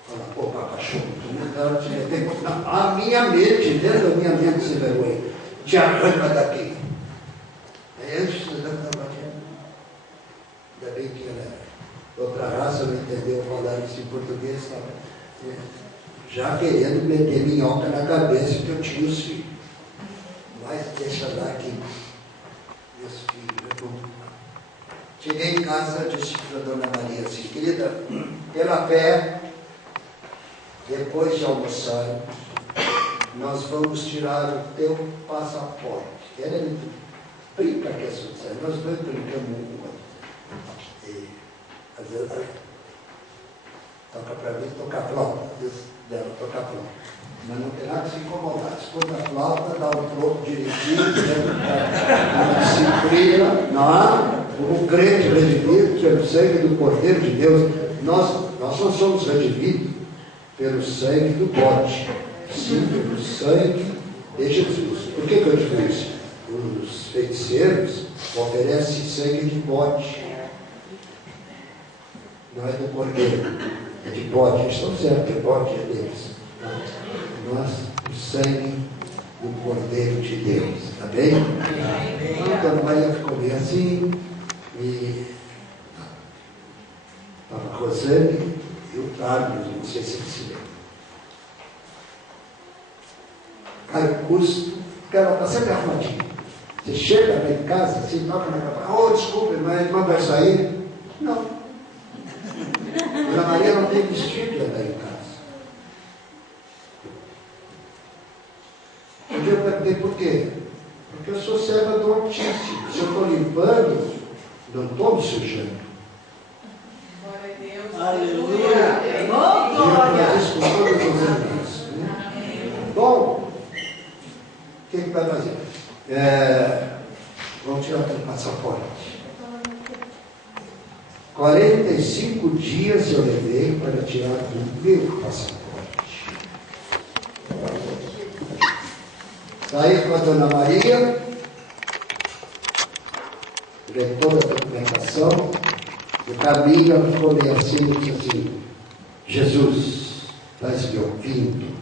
Fala, pô, cachorro, tu não dá te meter a minha mente, dentro da minha mente sem vergonha. Te arranca daqui. Aí antes de andar, estava ainda bem que ela outra raça, não entendeu falar isso em português, estava já querendo meter minhoca na cabeça que eu tinha os filhos. Mas deixa lá que meus filhos. Cheguei em casa, disse para a dona Maria assim: querida, pela fé, depois de almoçar, nós vamos tirar o teu passaporte. Ela brinca que é sucesso. Nós dois brincamos um com o outro. E às vezes toca para mim, toca a flauta. Às vezes dela toca a flauta. Mas não tem nada de se incomodar. Escuta a flauta, dá um troco direitinho, uma disciplina, não é? Como crente redimido pelo sangue do Cordeiro de Deus. Nós não somos redimidos pelo sangue do bode, sim pelo sangue de Jesus. Por que eu digo isso? Os feiticeiros oferecem sangue de bode. Não é do Cordeiro, é de bode. Eles estão certos que bode é deles. Nós, o sangue do Cordeiro de Deus. Está bem? Então, a dona Maria ficou bem assim, e estava a Rosane e o Carlos, não sei se ele se lembra. Cai o curso, porque ela está sempre arrumadinha. Você chega lá em casa, assim, toca na capa, oh, desculpe, mas a irmã vai sair? Não. Dona Maria não tem vestido lá em casa. Eu perguntei por quê? Porque eu sou serva do Altíssimo. Se eu estou limpando, não estou me sujando. Aleluia. E eu fiz com todas as irmãs. Bom, o que vai fazer? Vamos tirar o teu passaporte. 45 dias eu levei para tirar o meu passaporte. Saí com a dona Maria, levei toda a documentação. coração, no caminho eu falei assim, disse assim, Jesus, estás me ouvindo?